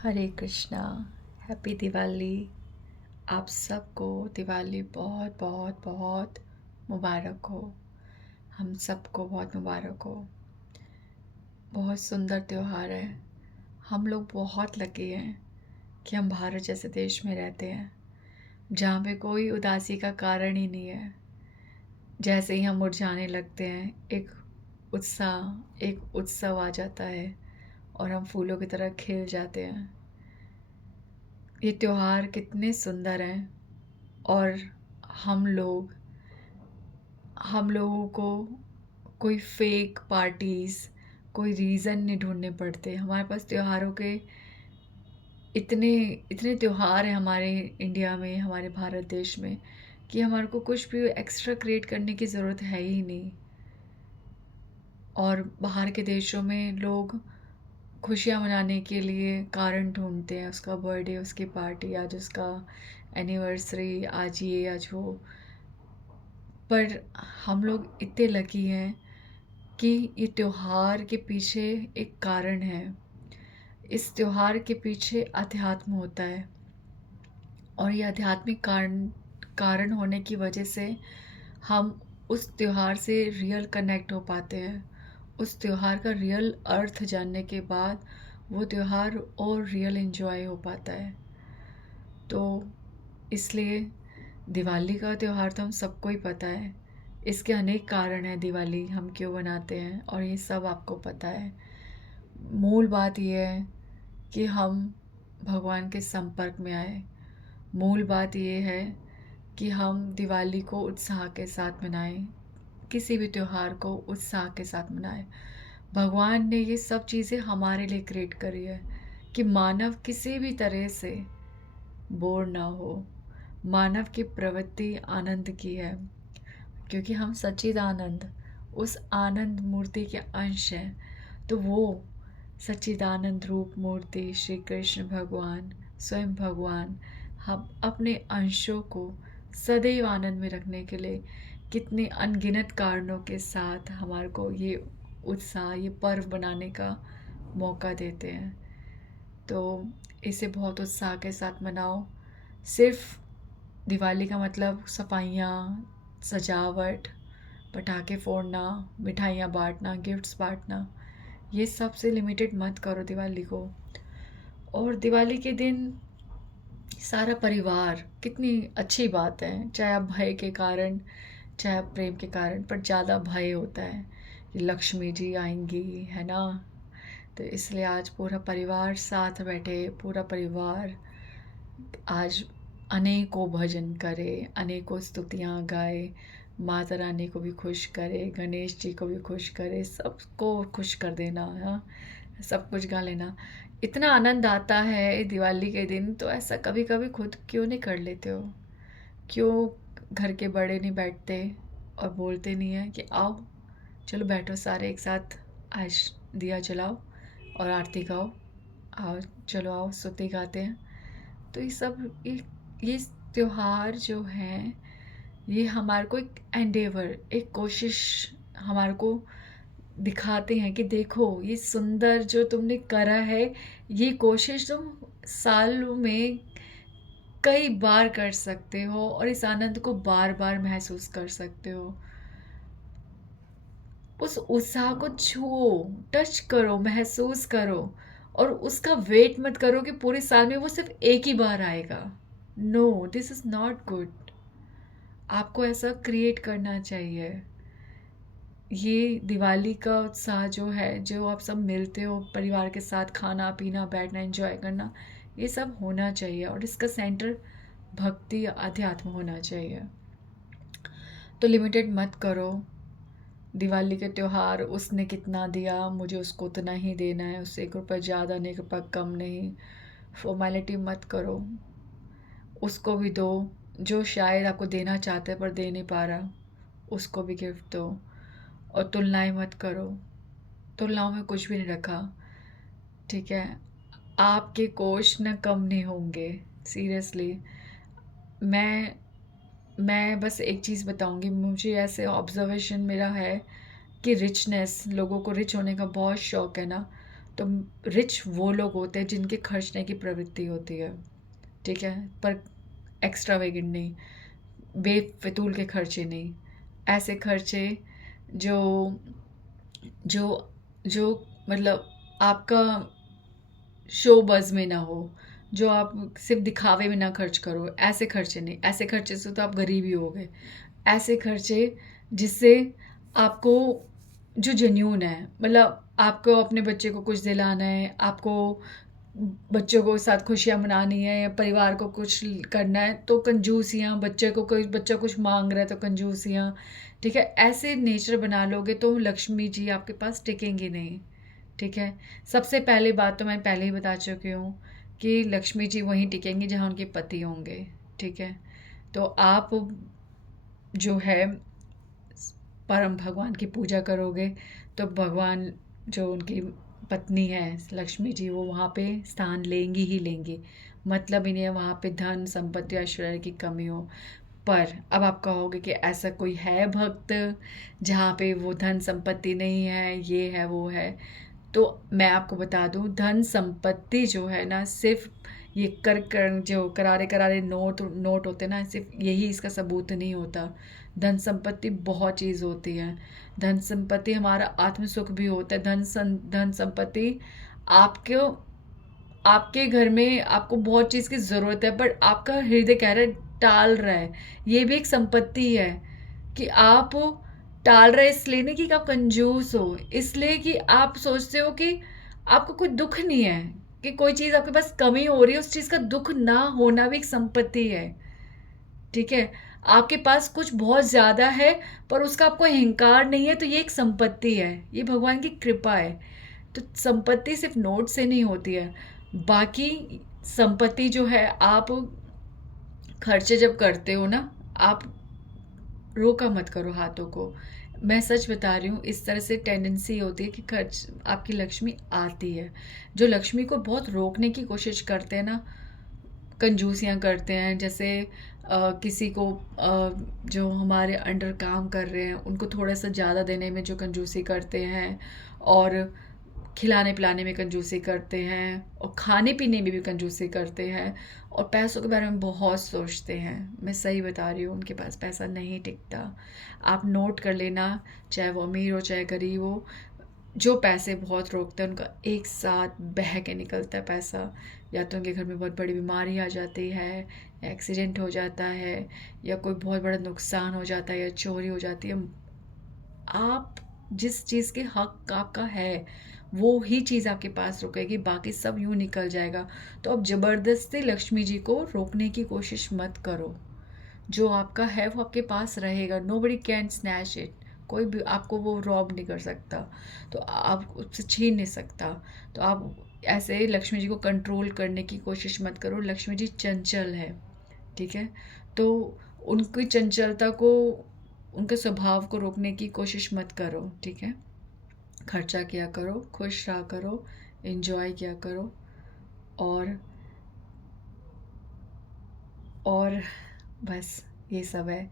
हरे Krishna. Happy Diwali. आप सबको दिवाली बहुत बहुत बहुत मुबारक हो। हम सबको बहुत मुबारक हो। बहुत सुंदर त्यौहार है। हम लोग बहुत लकी हैं कि हम भारत जैसे देश में रहते हैं जहाँ पे कोई उदासी का कारण ही नहीं है। जैसे ही हम मुरझाने लगते हैं एक उत्सव आ जाता है और हम फूलों की तरह खिल जाते हैं। ये त्योहार कितने सुंदर हैं और हम लोग हम लोगों को कोई फेक पार्टीज़, कोई रीज़न नहीं ढूँढने पड़ते। हमारे पास त्योहारों के इतने इतने त्योहार हैं हमारे इंडिया में, हमारे भारत देश में, कि हमारे को कुछ भी एक्स्ट्रा क्रिएट करने की ज़रूरत है ही नहीं। और बाहर के देशों में लोग खुशियाँ मनाने के लिए कारण ढूँढते हैं। उसका बर्थडे, उसकी पार्टी, आज उसका एनिवर्सरी, आज ये आज वो। पर हम लोग इतने लकी हैं कि ये त्योहार के पीछे एक कारण है। इस त्योहार के पीछे अध्यात्म होता है और ये आध्यात्मिक कारण होने की वजह से हम उस त्योहार से रियल कनेक्ट हो पाते हैं। उस त्योहार का रियल अर्थ जानने के बाद वो त्योहार और रियल एंजॉय हो पाता है। तो इसलिए दिवाली का त्योहार तो हम सबको ही पता है। इसके अनेक कारण हैं दिवाली हम क्यों बनाते हैं, और ये सब आपको पता है। मूल बात ये है कि हम भगवान के संपर्क में आए। मूल बात ये है कि हम दिवाली को उत्साह के साथ मनाएं, किसी भी त्योहार को उत्साह के साथ मनाएं। भगवान ने ये सब चीज़ें हमारे लिए क्रिएट करी है कि मानव किसी भी तरह से बोर ना हो। मानव की प्रवृत्ति आनंद की है, क्योंकि हम सच्चिदानंद, उस आनंद मूर्ति के अंश हैं। तो वो सच्चिदानंद रूप मूर्ति श्री कृष्ण भगवान, स्वयं भगवान, हम अपने अंशों को सदैव आनंद में रखने के लिए कितने अनगिनत कारणों के साथ हमारे को ये उत्साह, ये पर्व बनाने का मौका देते हैं। तो इसे बहुत उत्साह के साथ मनाओ। सिर्फ दिवाली का मतलब सफाइयाँ, सजावट, पटाखे फोड़ना, मिठाइयाँ बांटना, गिफ्ट्स बांटना, ये सब से लिमिटेड मत करो दिवाली को। और दिवाली के दिन सारा परिवार, कितनी अच्छी बात है, चाहे आप भय के कारण, चाहे आप प्रेम के कारण, पर ज़्यादा भय होता है कि लक्ष्मी जी आएंगी, है ना। तो इसलिए आज पूरा परिवार साथ बैठे, पूरा परिवार आज अनेकों भजन करे, अनेकों स्तुतियाँ गाए, माता रानी को भी खुश करे, गणेश जी को भी खुश करे, सबको खुश कर देना। हाँ, सब कुछ गा लेना। इतना आनंद आता है दिवाली के दिन, तो ऐसा कभी कभी खुद क्यों नहीं कर लेते हो? क्यों घर के बड़े नहीं बैठते और बोलते नहीं हैं कि आओ, चलो बैठो सारे एक साथ, आज दिया जलाओ और आरती गाओ, आओ, चलो आओ स्तुति गाते हैं। तो ये त्योहार जो हैं, ये हमारे को एक एंडेवर, एक कोशिश हमारे को दिखाते हैं कि देखो ये सुंदर जो तुमने करा है, ये कोशिश तुम सालों में कई बार कर सकते हो और इस आनंद को बार बार महसूस कर सकते हो। उस उत्साह को छुओ, टच करो, महसूस करो, और उसका वेट मत करो कि पूरे साल में वो सिर्फ एक ही बार आएगा। No, this is not good. आपको ऐसा क्रिएट करना चाहिए। ये दिवाली का उत्साह जो है, जो आप सब मिलते हो परिवार के साथ, खाना पीना, बैठना, एंजॉय करना, ये सब होना चाहिए और इसका सेंटर भक्ति अध्यात्म होना चाहिए। तो लिमिटेड मत करो। दिवाली के त्योहार, उसने कितना दिया मुझे उसको उतना ही देना है, उससे 1 रुपये ज़्यादा नहीं, 1 रुपया कम नहीं, फॉर्मेलिटी मत करो। उसको भी दो जो शायद आपको देना चाहता है पर दे नहीं पा रहा, उसको भी गिफ्ट दो। और तुलनाएं मत करो, तुलनाओं में कुछ भी नहीं रखा, ठीक है। आपके कोश न कम नहीं होंगे, सीरियसली। मैं मैं बस एक चीज़ बताऊंगी, मुझे ऐसे ऑब्जर्वेशन मेरा है कि रिचनेस, लोगों को रिच होने का बहुत शौक है ना, तो रिच वो लोग होते हैं जिनके खर्चने की प्रवृत्ति होती है, ठीक है, पर एक्स्ट्रावेगेंट नहीं, बेफितूल के खर्चे नहीं, ऐसे खर्चे जो जो जो मतलब आपका शो बज़ में ना हो, जो आप सिर्फ़ दिखावे में ना खर्च करो, ऐसे खर्चे नहीं, ऐसे खर्चे से तो आप गरीब ही होगे। ऐसे खर्चे जिससे आपको जो जेन्युइन है, मतलब आपको अपने बच्चे को कुछ दिलाना है, आपको बच्चों को साथ खुशियाँ मनानी है या परिवार को कुछ करना है, तो कंजूसियाँ, बच्चे को कोई बच्चा कुछ माँग रहा है तो कंजूसियाँ, ठीक है? ऐसे नेचर बना लोगे तो लक्ष्मी जी आपके पास टिकेंगी नहीं, ठीक है? सबसे पहली बात तो मैं पहले ही बता चुकी हूँ कि लक्ष्मी जी वहीं टिकेंगी जहाँ उनके पति होंगे, ठीक है? तो आप जो है परम भगवान की पूजा करोगे तो भगवान जो उनकी पत्नी है लक्ष्मी जी वो वहाँ पे स्थान लेंगी ही लेंगी। मतलब ही नहीं है वहाँ पे धन संपत्ति ऐश्वर्य की कमी हो। पर अब आप कहोगे कि ऐसा कोई है भक्त जहाँ पे वो धन संपत्ति नहीं है, ये है वो है। तो मैं आपको बता दूँ धन संपत्ति जो है ना सिर्फ़ ये कर जो करारे-करारे नोट नोट होते हैं ना सिर्फ़ यही इसका सबूत नहीं होता। धन संपत्ति बहुत चीज़ होती है। धन संपत्ति हमारा आत्म सुख भी होता है। धन संपत्ति आपको आपके घर में आपको बहुत चीज़ की ज़रूरत है बट आपका हृदय कह रहा है टाल रहा है। ये भी एक संपत्ति है कि आप टाल रहे इसलिए नहीं कि आप कंजूस हो, इसलिए कि आप सोचते हो कि आपको कोई दुःख नहीं है, कि कोई चीज़ आपके पास कमी हो रही है, उस चीज़ का दुःख ना होना भी एक संपत्ति है, ठीक है? आपके पास कुछ बहुत ज़्यादा है, पर उसका आपको अहंकार नहीं है, तो ये एक संपत्ति है, ये भगवान की कृपा है। तो संपत्ति सिर्फ़ नोट से नहीं होती है, बाकी संपत्ति जो है आप खर्चे जब करते हो ना, आप रोका मत करो हाथों को। मैं सच बता रही हूँ इस तरह से टेंडेंसी होती है कि खर्च आपकी लक्ष्मी आती है। जो लक्ष्मी को बहुत रोकने की कोशिश करते हैं ना, कंजूसियाँ करते हैं जैसे किसी को जो हमारे अंडर काम कर रहे हैं उनको थोड़ा-सा ज़्यादा देने में जो कंजूसी करते हैं और खिलाने-पिलाने में कंजूसी करते हैं और खाने-पीने में भी कंजूसी करते हैं और पैसों के बारे में बहुत सोचते हैं। मैं सही बता रही हूँ, उनके पास पैसा नहीं टिकता। आप नोट कर लेना, चाहे वो अमीर हो, चाहे गरीब हो, जो पैसे बहुत रोकते हैं, उनका एक साथ बह के निकलता है पैसा। या तो उनके घर में बहुत बड़ी बीमारी आ जाती है, या एक्सीडेंट हो जाता है, या कोई बहुत बड़ा नुकसान हो जाता है, या चोरी हो जाती है। आप जिस चीज़ के हक आपका है, वो ही चीज़ आपके पास रुकेगी, बाकी सब यूँ निकल जाएगा। तो अब ज़बरदस्ती लक्ष्मी जी को रोकने की कोशिश मत करो। जो आपका है वो आपके पास रहेगा, नोबडी कैन स्नैच इट। कोई भी आपको वो रॉब नहीं कर सकता, तो आप उससे छीन नहीं सकता। तो आप ऐसे लक्ष्मी जी को कंट्रोल करने की कोशिश मत करो, लक्ष्मी जी चंचल है, ठीक है? तो उनकी चंचलता को, उनके स्वभाव को रोकने की कोशिश मत करो, ठीक है? खर्चा किया करो, खुश रहा करो, एन्जॉय किया करो और और बस ये सब है।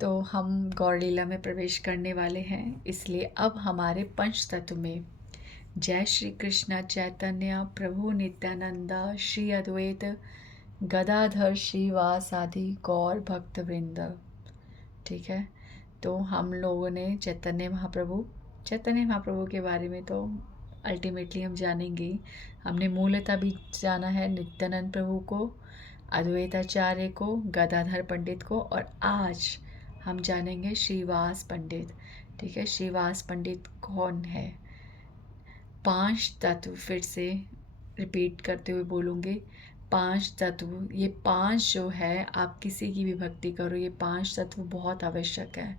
तो हम गौर लीला में प्रवेश करने वाले हैं, इसलिए अब हमारे पंच तत्व में जय श्री कृष्ण चैतन्य प्रभु नित्यानंदा श्री अद्वैत गदाधर श्रीवासादि गौर भक्त वृंद, ठीक है? तो हम लोगों ने चैतन्य महाप्रभु के बारे में तो अल्टीमेटली हम जानेंगे ही। हमने मूलतः भी जाना है नित्यानंद प्रभु को, अद्वैताचार्य को, गदाधर पंडित को, और आज हम जानेंगे श्रीवास पंडित, ठीक है? श्रीवास पंडित कौन है? 5 तत्व फिर से रिपीट करते हुए बोलूँगी। 5 तत्व, ये 5 जो है आप किसी की भी भक्ति करो, ये 5 तत्व बहुत आवश्यक है।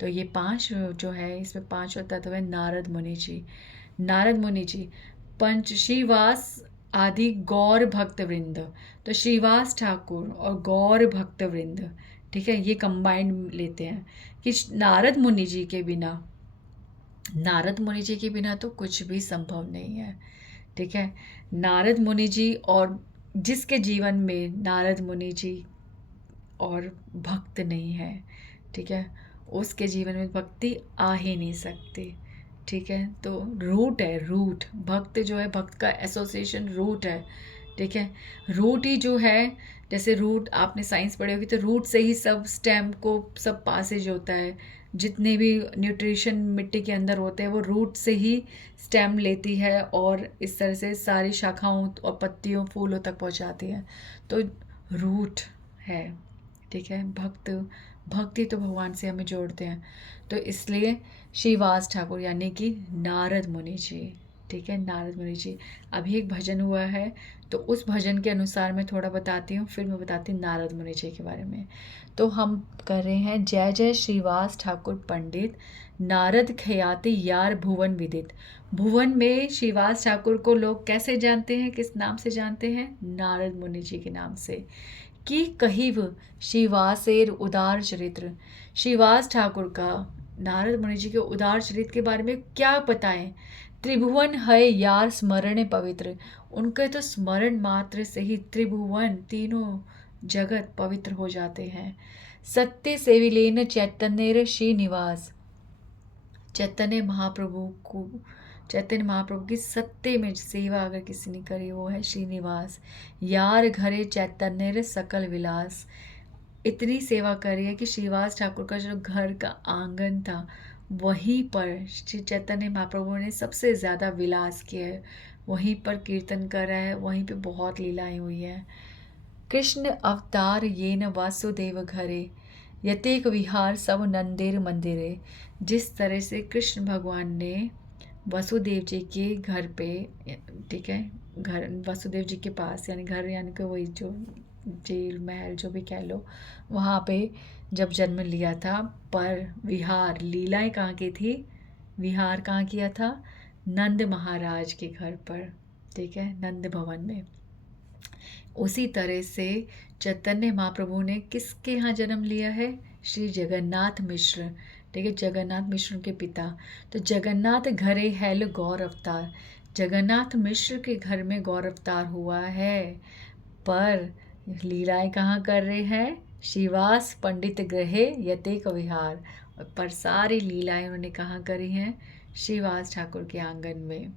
तो ये 5 जो है इसमें 5 तत्व है नारद मुनि जी। नारद मुनि जी, पंच श्रीवास आदि गौर भक्त वृंद। तो श्रीवास ठाकुर और गौर भक्त वृंद, ठीक है? ये कंबाइंड लेते हैं कि नारद मुनि जी के बिना, नारद मुनि जी के बिना तो कुछ भी संभव नहीं है, ठीक है? नारद मुनि जी और जिसके जीवन में नारद मुनि जी और भक्त नहीं है, ठीक है? उसके जीवन में भक्ति आ ही नहीं सकती, ठीक है, तो रूट है, रूट भक्त जो है, भक्त का एसोसिएशन रूट है। ठीक है, रूट ही जो है, जैसे रूट आपने साइंस पढ़ी होगी, तो रूट से ही सब स्टेम को सब पासेज होता है। जितने भी न्यूट्रिशन मिट्टी के अंदर होते हैं वो रूट से ही स्टेम लेती है और इस तरह से सारी शाखाओं और पत्तियों फूलों तक पहुंचाती है। तो रूट है। ठीक है, भक्त, भक्ति तो भगवान से हमें जोड़ते हैं। तो इसलिए श्रीवास ठाकुर यानी कि नारद मुनि जी, ठीक है, नारद मुनि जी। अभी एक भजन हुआ है, तो उस भजन के अनुसार मैं थोड़ा बताती हूँ, फिर मैं बताती हूँ नारद मुनि जी के बारे में। तो हम कर रहे हैं, जय जय श्रीवास ठाकुर पंडित, नारद ख्याति यार भुवन विदित। भुवन में श्रीवास ठाकुर को लोग कैसे जानते हैं, किस नाम से जानते हैं? नारद मुनि जी के नाम से। कि कहिव श्रीवासेर उदार चरित्र, श्रीवास ठाकुर का, नारद मुनि जी के उदार चरित्र के बारे में क्या बताएं? त्रिभुवन है यार स्मरण पवित्र, उनके तो स्मरण मात्र से ही त्रिभुवन तीनों जगत पवित्र हो जाते हैं। सत्य सेविलेन चैतन्य श्रीनिवास, चैतन्य महाप्रभु को, चैतन्य महाप्रभु की सत्य में सेवा अगर किसी ने करी वो है श्रीनिवास। यार घरे चैतन्य सकल विलास, इतनी सेवा करी है कि श्रीवास ठाकुर का जो घर का आंगन था वहीं पर श्री चैतन्य महाप्रभु ने सबसे ज़्यादा विलास किया है, वहीं पर कीर्तन करा है, वहीं पे बहुत लीलाएं हुई है। कृष्ण अवतार ये न वासुदेव घरे, यतेक विहार सब नंदेर मंदिरे। जिस तरह से कृष्ण भगवान ने वसुदेव जी के घर पे, ठीक है, घर वसुदेव जी के पास, यानी घर यानी कि वही जो जेल महल जो भी कह लो, वहाँ पे जब जन्म लिया था, पर विहार लीलाएं कहाँ की थी? विहार कहाँ किया था? नंद महाराज के घर पर, ठीक है, नंद भवन में। उसी तरह से चैतन्य महाप्रभु ने किसके यहाँ जन्म लिया है? श्री जगन्नाथ मिश्र, ठीक है, जगन्नाथ मिश्र के पिता। तो जगन्नाथ घरे हैल गौर अवतार, जगन्नाथ मिश्र के घर में गौर अवतार हुआ है। पर लीलाएं कहाँ कर रहे हैं? श्रीवास पंडित ग्रहे यतेक विहार, पर सारी लीलाएं उन्होंने कहाँ करी हैं? श्रीवास ठाकुर के आंगन में।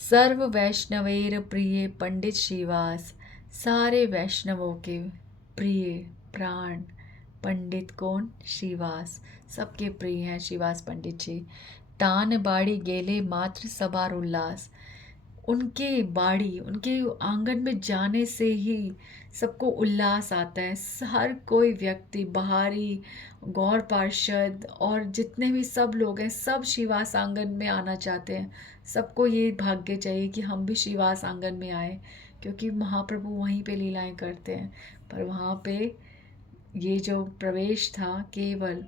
सर्व वैष्णवेर प्रिय पंडित श्रीवास, सारे वैष्णवों के प्रिय प्राण पंडित कौन? श्रीवास, सबके प्रिय हैं श्रीवास पंडित जी। तान बाड़ी गेले मात्र सबार उल्लास, उनके बाड़ी, उनके आंगन में जाने से ही सबको उल्लास आता है। हर कोई व्यक्ति, बाहरी, गौर पार्षद और जितने भी सब लोग हैं, सब श्रीवास आंगन में आना चाहते हैं। सबको ये भाग्य चाहिए कि हम भी श्रीवास आंगन में आए, क्योंकि महाप्रभु वहीं पे लीलाएं करते हैं। पर वहाँ पे ये जो प्रवेश था केवल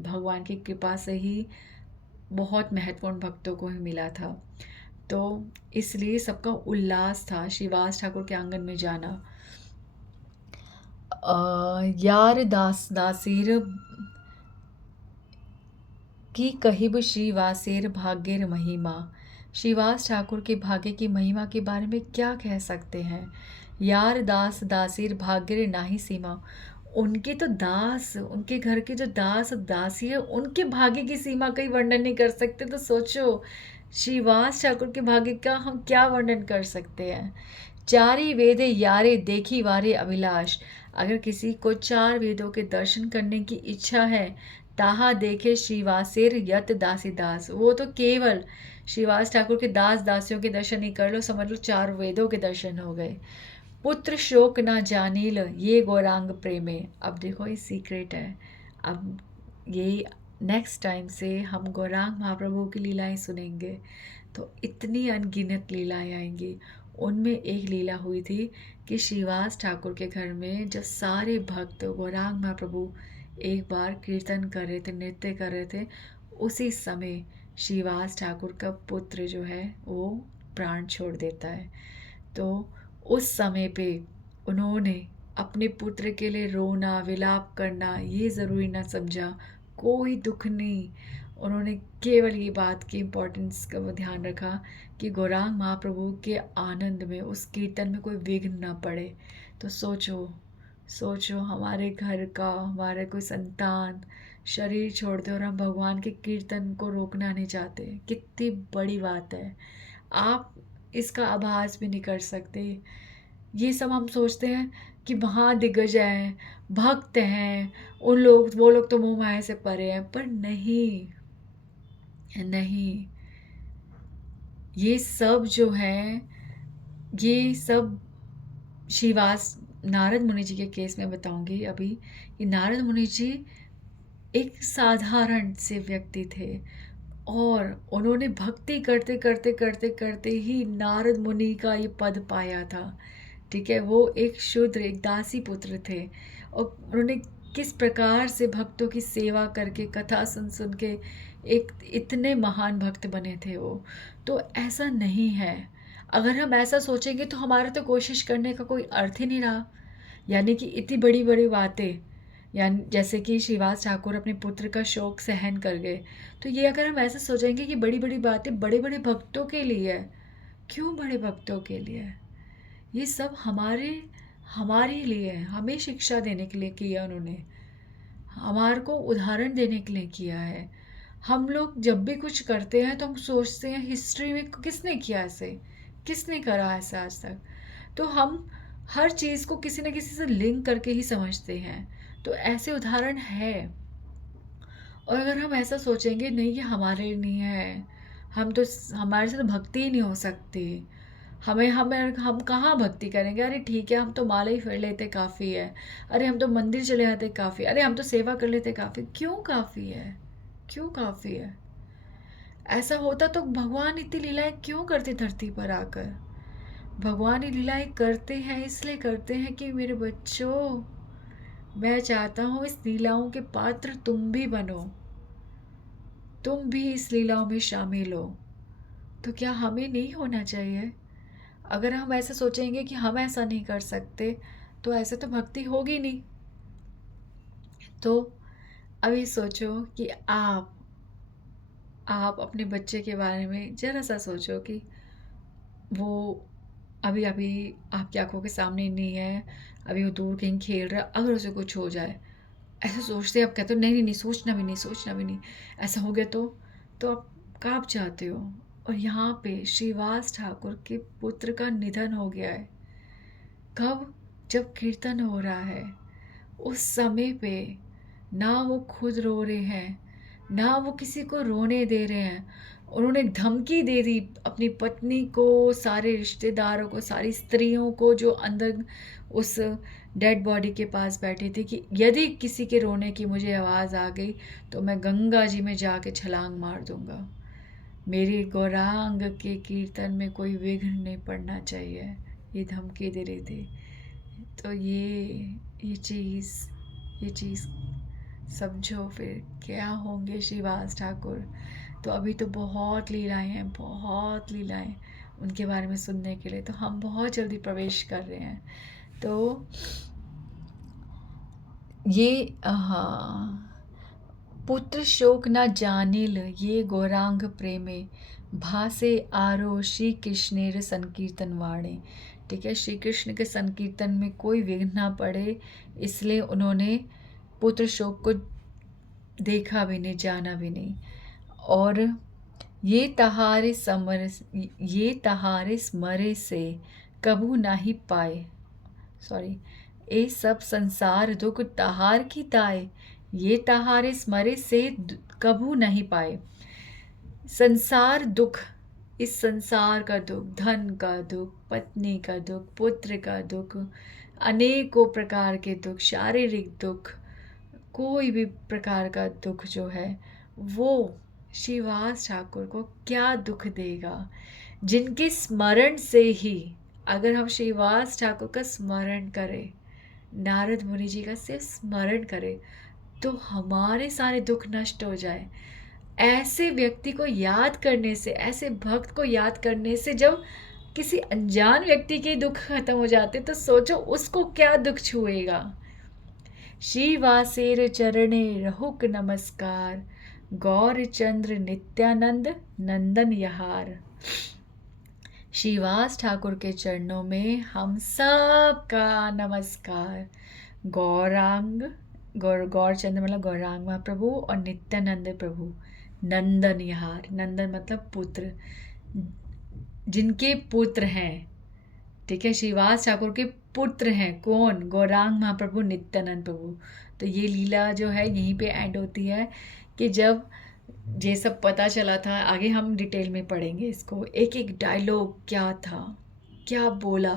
भगवान की कृपा से ही बहुत महत्वपूर्ण भक्तों को ही मिला था। तो इसलिए सबका उल्लास था श्रीवास ठाकुर के आंगन में जाना। यार दास दासीर की कहिब श्रीवासेर भाग्येर महिमा, श्रीवास ठाकुर के भाग्य की महिमा के बारे में क्या कह सकते हैं? यार दास दासीर भाग्येर नाही सीमा, उनके तो दास, उनके घर के जो दास दासी है उनके भाग्य की सीमा का ही वर्णन नहीं कर सकते, तो सोचो श्रीवास ठाकुर के भाग्य का हम क्या वर्णन कर सकते हैं? चारी वेदे यारे देखी वारे अभिलाष, अगर किसी को चार वेदों के दर्शन करने की इच्छा है, ताहा देखे श्रीवासेर यत दासी दास, वो तो केवल श्रीवास ठाकुर के दास दासियों के दर्शन ही कर लो, समझ लो चार वेदों के दर्शन हो गए। पुत्र शोक ना जानील ये गौरांग प्रेमे, अब देखो ये सीक्रेट है। अब ये नेक्स्ट टाइम से हम गौरांग महाप्रभु की लीलाएं सुनेंगे तो इतनी अनगिनत लीलाएं आएंगी। उनमें एक लीला हुई थी कि श्रीवास ठाकुर के घर में जब सारे भक्त गौरांग महाप्रभु एक बार कीर्तन कर रहे थे, नृत्य कर रहे थे, उसी समय श्रीवास ठाकुर का पुत्र जो है वो प्राण छोड़ देता है। तो उस समय पे उन्होंने अपने पुत्र के लिए रोना विलाप करना ये ज़रूरी ना समझा, कोई दुख नहीं। उन्होंने केवल ये बात की इम्पोर्टेंस का वो ध्यान रखा कि गौरांग महाप्रभु के आनंद में, उस कीर्तन में कोई विघ्न ना पड़े। तो सोचो सोचो हमारे घर का हमारा कोई संतान शरीर छोड़ दे और हम भगवान के कीर्तन को रोकना नहीं चाहते, कितनी बड़ी बात है। आप इसका आभास भी नहीं कर सकते। ये सब हम सोचते हैं कि महादिग्गज हैं, भक्त हैं, उन लोग वो लोग तो मोह माया से परे हैं, पर नहीं, नहीं, ये सब जो है, ये सब श्रीवास नारद मुनि जी के केस में बताऊंगी अभी। ये नारद मुनि जी एक साधारण से व्यक्ति थे और उन्होंने भक्ति करते करते करते करते ही नारद मुनि का ये पद पाया था। ठीक है, वो एक शूद्र, एक दासी पुत्र थे और उन्होंने किस प्रकार से भक्तों की सेवा करके कथा सुन सुन के एक इतने महान भक्त बने थे वो। तो ऐसा नहीं है, अगर हम ऐसा सोचेंगे तो हमारा तो कोशिश करने का कोई अर्थ ही नहीं रहा। यानी कि इतनी बड़ी बड़ी बातें, यानी जैसे कि श्रीवास ठाकुर अपने पुत्र का शोक सहन कर गए, तो ये अगर हम ऐसे सोचेंगे कि बड़ी बड़ी बातें बड़े बड़े भक्तों के लिए है, क्यों बड़े भक्तों के लिए है? ये सब हमारे लिए है, हमें शिक्षा देने के लिए किया उन्होंने, हमारे को उदाहरण देने के लिए किया है। हम लोग जब भी कुछ करते हैं तो हम सोचते हैं हिस्ट्री में किसने किया ऐसे, किसने करा ऐसा आज तक। तो हम हर चीज़ को किसी न किसी से लिंक करके ही समझते हैं। तो ऐसे उदाहरण है। और अगर हम ऐसा सोचेंगे नहीं ये हमारे लिए नहीं है, हम तो हमारे से तो भक्ति ही नहीं हो सकती, हमें हमें हम कहाँ भक्ति करेंगे, अरे ठीक है हम तो माला ही फेर लेते काफ़ी है, अरे हम तो मंदिर चले जाते काफ़ी, अरे हम तो सेवा कर लेते काफ़ी। क्यों काफ़ी है? क्यों काफ़ी है? ऐसा होता तो भगवान इतनी लीलाएं क्यों करते धरती पर आकर? भगवान ये लीलाएं करते हैं इसलिए करते हैं कि मेरे बच्चों, मैं चाहता हूँ इस लीलाओं के पात्र तुम भी बनो, तुम भी इस लीलाओं में शामिल हो। तो क्या हमें नहीं होना चाहिए? अगर हम ऐसे सोचेंगे कि हम ऐसा नहीं कर सकते तो ऐसे तो भक्ति होगी नहीं। तो अभी सोचो कि आप अपने बच्चे के बारे में ज़रा सा सोचो कि वो अभी अभी आपकी आंखों के सामने नहीं है, अभी वो दूर कहीं खेल रहा है, अगर उसे कुछ हो जाए, ऐसे सोचते आप कहते हो नहीं नहीं नहीं, सोचना भी नहीं, सोचना भी नहीं, ऐसा हो गया तो आप काँप जाते हो। और यहाँ पे श्रीवास ठाकुर के पुत्र का निधन हो गया है। कब? जब कीर्तन हो रहा है, उस समय पे ना वो खुद रो रहे हैं, ना वो किसी को रोने दे रहे हैं। उन्होंने धमकी दे दी अपनी पत्नी को, सारे रिश्तेदारों को, सारी स्त्रियों को जो अंदर उस डेड बॉडी के पास बैठी थी कि यदि किसी के रोने की मुझे आवाज़ आ गई तो मैं गंगा जी में जाके छलांग मार दूंगा। मेरी गौरांग के कीर्तन में कोई विघ्न नहीं पड़ना चाहिए, ये धमकी दे रही थी। तो ये चीज़ समझो फिर क्या होंगे श्रीवास ठाकुर। तो अभी तो बहुत लीलाएं हैं, बहुत लीलाएं उनके बारे में सुनने के लिए, तो हम बहुत जल्दी प्रवेश कर रहे हैं। तो ये हाँ, पुत्र शोक न जानिल ये गौरांग प्रेमे, भासे आरो श्री कृष्णेर संकीर्तन वाणे। ठीक है, श्री कृष्ण के संकीर्तन में कोई विघ्न ना पड़े, इसलिए उन्होंने पुत्र शोक को देखा भी नहीं, जाना भी नहीं। और ये तहारे स्मरे से कबू ना ही पाए, सॉरी, ए सब संसार दुख तहार की ताए, ये तहारे स्मरे से कबू नहीं पाए। संसार दुख, इस संसार का दुख, धन का दुख, पत्नी का दुख, पुत्र का दुख, अनेकों प्रकार के दुख, शारीरिक दुख, कोई भी प्रकार का दुख जो है वो श्रीवास ठाकुर को क्या दुख देगा। जिनके स्मरण से ही, अगर हम श्रीवास ठाकुर का स्मरण करें, नारद मुनि जी का सिर्फ स्मरण करें, तो हमारे सारे दुख नष्ट हो जाए। ऐसे व्यक्ति को याद करने से, ऐसे भक्त को याद करने से जब किसी अनजान व्यक्ति के दुख खत्म हो जाते तो सोचो उसको क्या दुख छुएगा। श्रीवासेर चरणे रहुक नमस्कार, गौर चंद्र नित्यानंद नंदन यहार। श्रीवास ठाकुर के चरणों में हम सब का नमस्कार। गौरांग, गौरचंद्र मतलब गौरांग महाप्रभु, और नित्यानंद प्रभु, नंदन यार, नंदन मतलब पुत्र, जिनके पुत्र हैं, ठीक है, श्रीवास ठाकुर के पुत्र हैं कौन, गौरांग महाप्रभु, नित्यानंद प्रभु। तो ये लीला जो है यहीं पे एंड होती है कि जब ये सब पता चला था, आगे हम डिटेल में पढ़ेंगे इसको, एक एक डायलॉग क्या था, क्या बोला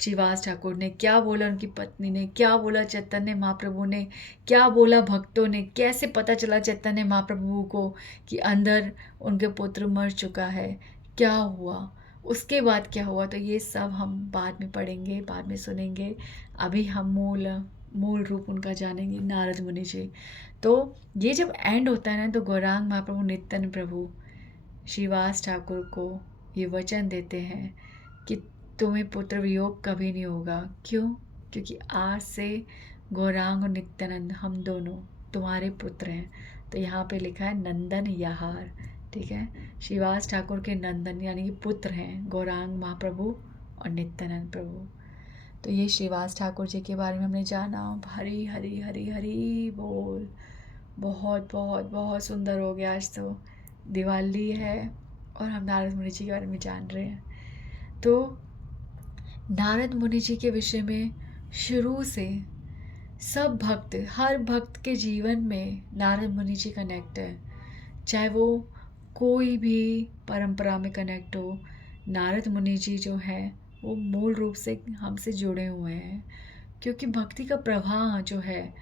श्रीवास ठाकुर ने, क्या बोला उनकी पत्नी ने, क्या बोला चैतन्य महाप्रभु ने, क्या बोला भक्तों ने, कैसे पता चला चैतन्य महाप्रभु को कि अंदर उनके पुत्र मर चुका है, क्या हुआ, उसके बाद क्या हुआ, तो ये सब हम बाद में पढ़ेंगे, बाद में सुनेंगे। अभी हम मूल रूप उनका जानेंगे, नारद मुनि जी। तो ये जब एंड होता है ना, तो गौरांग महाप्रभु नित्यानंद प्रभु श्रीवास ठाकुर को ये वचन देते हैं कि तुम्हें पुत्र वियोग कभी नहीं होगा। क्यों? क्योंकि आज से गौरांग और नित्यानंद हम दोनों तुम्हारे पुत्र हैं। तो यहाँ पे लिखा है नंदन याहार, ठीक है, श्रीवास ठाकुर के नंदन यानी कि पुत्र हैं गौरांग महाप्रभु और नित्यानंद प्रभु। तो ये श्रीवास ठाकुर जी के बारे में हमने जाना। हरी हरी हरी हरी बोल। बहुत बहुत बहुत सुंदर हो गया। आज तो दिवाली है और हम नारद मुनि जी के बारे में जान रहे हैं। तो नारद मुनि जी के विषय में शुरू से सब भक्त, हर भक्त के जीवन में नारद मुनि जी कनेक्ट है, चाहे वो कोई भी परंपरा में कनेक्ट हो। नारद मुनि जी जो है वो मूल रूप से हमसे जुड़े हुए हैं, क्योंकि भक्ति का प्रवाह जो है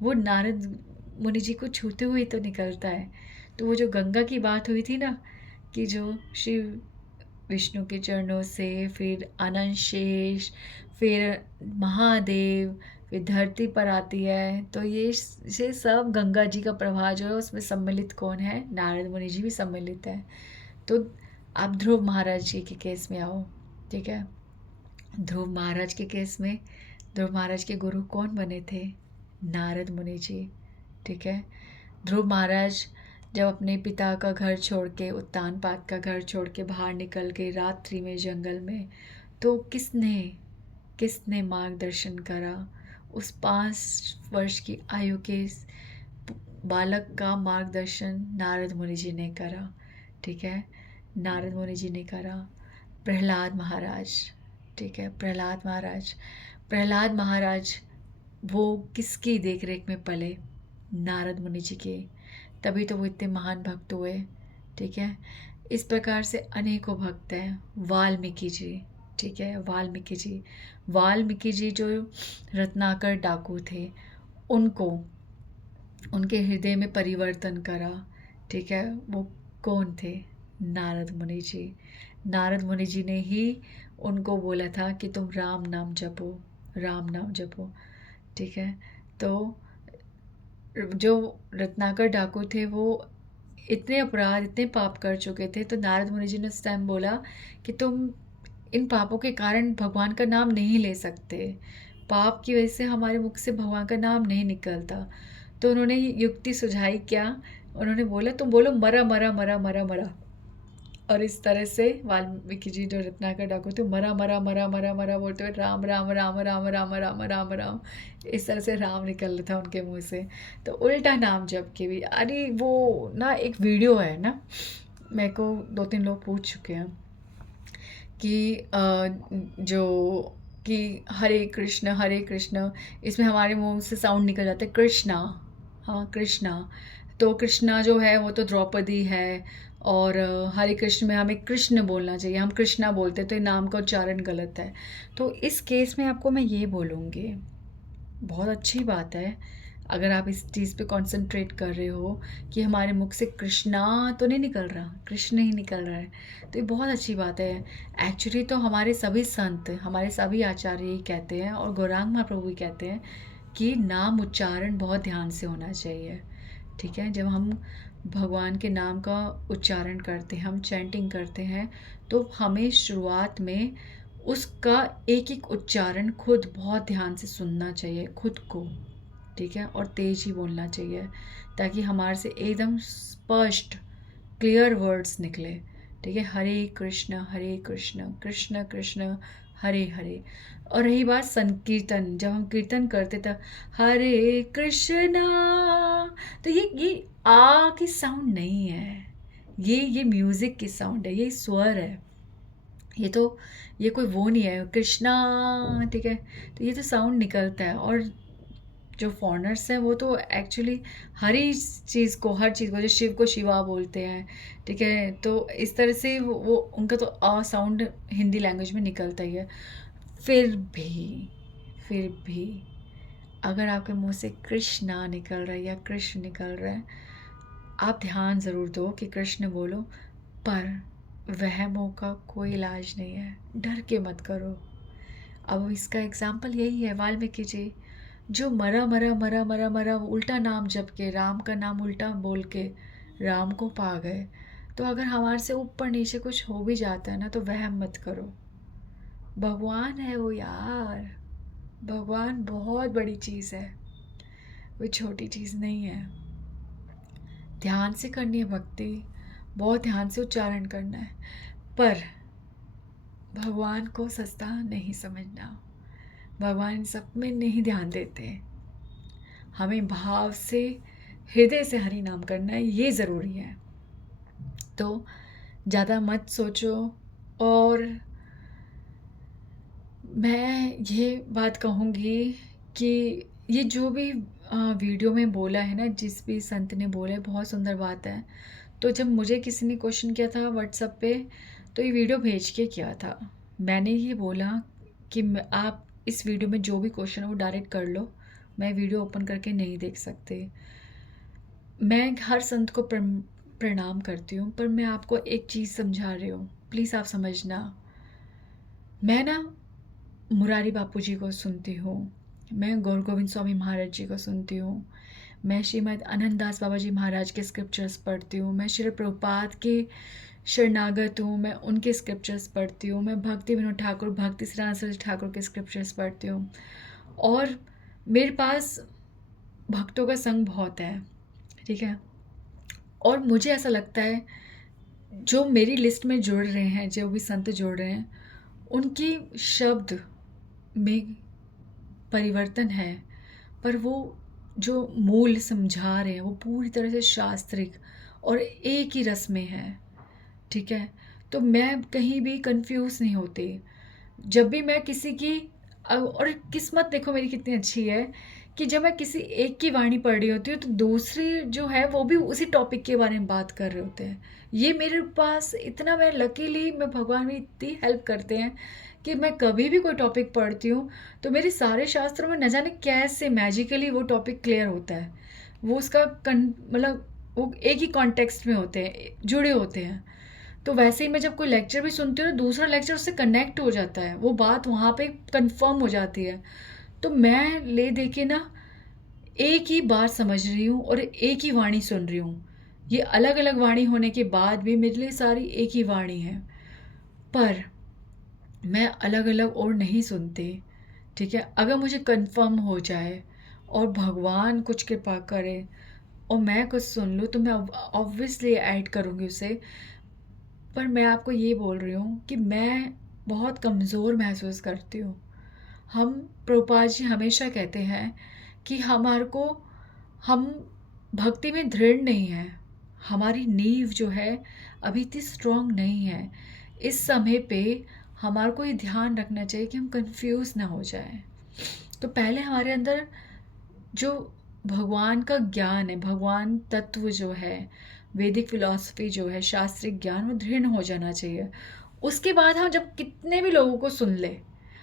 वो नारद मुनि जी को छूते हुए तो निकलता है। तो वो जो गंगा की बात हुई थी ना, कि जो शिव विष्णु के चरणों से, फिर अनंत शेष, फिर महादेव, फिर धरती पर आती है, तो ये सब गंगा जी का प्रवाह जो है उसमें सम्मिलित कौन है, नारद मुनि जी भी सम्मिलित है। तो आप ध्रुव महाराज जी के केस में आओ, ठीक है। ध्रुव महाराज के केस में ध्रुव महाराज के गुरु कौन बने थे, नारद मुनि जी, ठीक है। ध्रुव महाराज जब अपने पिता का घर छोड़ के, उत्तानपाद का घर छोड़ के बाहर निकल गए रात्रि में जंगल में, तो किसने किसने मार्गदर्शन करा, उस 5 वर्ष की आयु के बालक का मार्गदर्शन नारद मुनि जी ने करा, ठीक है, नारद मुनि जी ने करा। प्रहलाद महाराज, ठीक है, प्रहलाद महाराज वो किसकी देखरेख में पले, नारद मुनि जी के, तभी तो वो इतने महान भक्त हुए, ठीक है। इस प्रकार से अनेकों भक्त हैं। वाल्मीकि जी, ठीक है, वाल्मीकि जी जो रत्नाकर डाकू थे, उनको उनके हृदय में परिवर्तन करा, ठीक है, वो कौन थे, नारद मुनि जी। नारद मुनि जी ने ही उनको बोला था कि तुम राम नाम जपो, राम नाम जपो, ठीक है। तो जो रत्नाकर डाकू थे वो इतने अपराध, इतने पाप कर चुके थे, तो नारद मुनि जी ने उस टाइम बोला कि तुम इन पापों के कारण भगवान का नाम नहीं ले सकते, पाप की वजह से हमारे मुख से भगवान का नाम नहीं निकलता। तो उन्होंने युक्ति सुझाई, क्या उन्होंने बोला, तुम बोलो मरा मरा मरा मरा मरा, और इस तरह से वाल्मीकि जी जो रत्नाकर डाकू थे, मरा मरा मरा मरा मरा बोलते हुए राम राम राम राम राम राम राम राम, इस तरह से राम निकल रहा था उनके मुंह से। तो उल्टा नाम जप के भी, अरे वो ना एक वीडियो है ना, मेरे को 2-3 लोग पूछ चुके हैं कि जो कि हरे कृष्ण, इसमें हमारे मुंह से साउंड निकल जाता है कृष्णा, हाँ कृष्णा। तो कृष्णा जो है वो तो द्रौपदी है, और हरे कृष्ण में हमें कृष्ण बोलना चाहिए, हम कृष्णा बोलते हैं, तो ये नाम का उच्चारण गलत है। तो इस केस में आपको मैं ये बोलूँगी, बहुत अच्छी बात है अगर आप इस चीज़ पे कंसंट्रेट कर रहे हो कि हमारे मुख से कृष्णा तो नहीं निकल रहा, कृष्ण ही निकल रहा है, तो ये बहुत अच्छी बात है। एक्चुअली तो हमारे सभी संत, हमारे सभी आचार्य ही कहते हैं, और गौरांग महाप्रभु भी कहते हैं कि नाम उच्चारण बहुत ध्यान से होना चाहिए, ठीक है। जब हम भगवान के नाम का उच्चारण करते हैं, हम चैंटिंग करते हैं, तो हमें शुरुआत में उसका एक एक उच्चारण खुद बहुत ध्यान से सुनना चाहिए खुद को, ठीक है, और तेज ही बोलना चाहिए, ताकि हमारे से एकदम स्पष्ट क्लियर वर्ड्स निकले, ठीक है। हरे कृष्ण कृष्ण कृष्ण हरे हरे। और रही बात संकीर्तन, जब हम कीर्तन करते तब हरे कृष्णा, तो ये आ की साउंड नहीं है, ये म्यूजिक की साउंड है, ये स्वर है। ये तो ये कोई वो नहीं है कृष्णा, ठीक है। तो ये तो साउंड निकलता है। और जो फॉरेनर्स हैं वो तो एक्चुअली हर चीज़ को जो शिव को शिवा बोलते हैं, ठीक है। तो इस तरह से वो उनका तो आ साउंड हिंदी लैंग्वेज में निकलता ही है। फिर भी फिर भी अगर आपके मुंह से कृष्णा निकल रहा है या कृष्ण निकल रहा है, आप ध्यान ज़रूर दो कि कृष्ण बोलो, पर वहमों का कोई इलाज नहीं है, डर के मत करो। अब इसका एग्जाम्पल यही है वाल्मीकि जी, जो मरा मरा मरा मरा मरा उल्टा नाम जप के, राम का नाम उल्टा बोल के राम को पा गए। तो अगर हमारे से ऊपर नीचे कुछ हो भी जाता है ना, तो वहम मत करो। भगवान है वो यार, भगवान बहुत बड़ी चीज़ है, कोई छोटी चीज़ नहीं है। ध्यान से करनी है भक्ति, बहुत ध्यान से उच्चारण करना है, पर भगवान को सस्ता नहीं समझना। भगवान इन सब में नहीं ध्यान देते। हमें भाव से, हृदय से हरि नाम करना है, ये ज़रूरी है। तो ज़्यादा मत सोचो। और मैं ये बात कहूँगी कि ये जो भी वीडियो में बोला है ना, जिस भी संत ने बोला है, बहुत सुंदर बात है। तो जब मुझे किसी ने क्वेश्चन किया था व्हाट्सएप पे, तो ये वीडियो भेज के किया था। मैंने ये बोला कि आप इस वीडियो में जो भी क्वेश्चन है वो डायरेक्ट कर लो, मैं वीडियो ओपन करके नहीं देख सकते। मैं हर संत को प्रणाम करती हूँ, पर मैं आपको एक चीज़ समझा रही हूँ, प्लीज़ आप समझना। मैं ना मुरारी बापू जी को सुनती हूँ, मैं गौर गोविंद स्वामी महाराज जी को सुनती हूँ, मैं श्रीमद आनंददास बाबा जी महाराज के स्क्रिप्चर्स पढ़ती हूँ, मैं श्री प्रभुपाद के शरणागत हूँ, मैं उनके स्क्रिप्चर्स पढ़ती हूँ, मैं भक्ति विनोद ठाकुर, भक्ति सिद्धांत सरस्वती ठाकुर के स्क्रिप्चर्स पढ़ती हूँ। और मेरे पास भक्तों का संग बहुत है, ठीक है। और मुझे ऐसा लगता है जो मेरी लिस्ट में जुड़ रहे हैं, जो भी संत जुड़ रहे हैं, उनकी शब्द में परिवर्तन है, पर वो जो मूल समझा रहे हैं वो पूरी तरह से शास्त्रिक और एक ही रस में है, ठीक है। तो मैं कहीं भी कंफ्यूज नहीं होती। जब भी मैं किसी की और किस्मत देखो मेरी कितनी अच्छी है कि जब मैं किसी एक की वाणी पढ़ रही होती हूँ, तो दूसरी जो है वो भी उसी टॉपिक के बारे में बात कर रहे होते हैं। ये मेरे पास इतना, मैं लकीली, मैं भगवान भी इतनी हेल्प करते हैं कि मैं कभी भी कोई टॉपिक पढ़ती हूँ तो मेरे सारे शास्त्रों में न जाने कैसे मैजिकली वो टॉपिक क्लियर होता है। वो उसका मतलब वो एक ही कॉन्टेक्स्ट में होते हैं, जुड़े होते हैं। तो वैसे ही मैं जब कोई लेक्चर भी सुनती हूँ, तो दूसरा लेक्चर उससे कनेक्ट हो जाता है, वो बात वहाँ पे कंफर्म हो जाती है। तो मैं ले दे के ना एक ही बात समझ रही हूँ और एक ही वाणी सुन रही हूँ। ये अलग अलग वाणी होने के बाद भी मेरे लिए सारी एक ही वाणी है, पर मैं अलग अलग और नहीं सुनती, ठीक है। अगर मुझे कंफर्म हो जाए और भगवान कुछ कृपा करे और मैं कुछ सुन लूँ, तो मैं ऑब्वियसली ऐड करूँगी उसे। पर मैं आपको ये बोल रही हूँ कि मैं बहुत कमज़ोर महसूस करती हूँ। हम, प्रभुपाद जी हमेशा कहते हैं कि हमारे को, हम भक्ति में दृढ़ नहीं हैं, हमारी नींव जो है अभी इतनी स्ट्रांग नहीं है। इस समय पे हमारे को ये ध्यान रखना चाहिए कि हम कंफ्यूज ना हो जाएं। तो पहले हमारे अंदर जो भगवान का ज्ञान है, भगवान तत्व जो है, वैदिक फिलॉसफी जो है, शास्त्रिक ज्ञान, वो दृढ़ हो जाना चाहिए। उसके बाद हम जब कितने भी लोगों को सुन ले,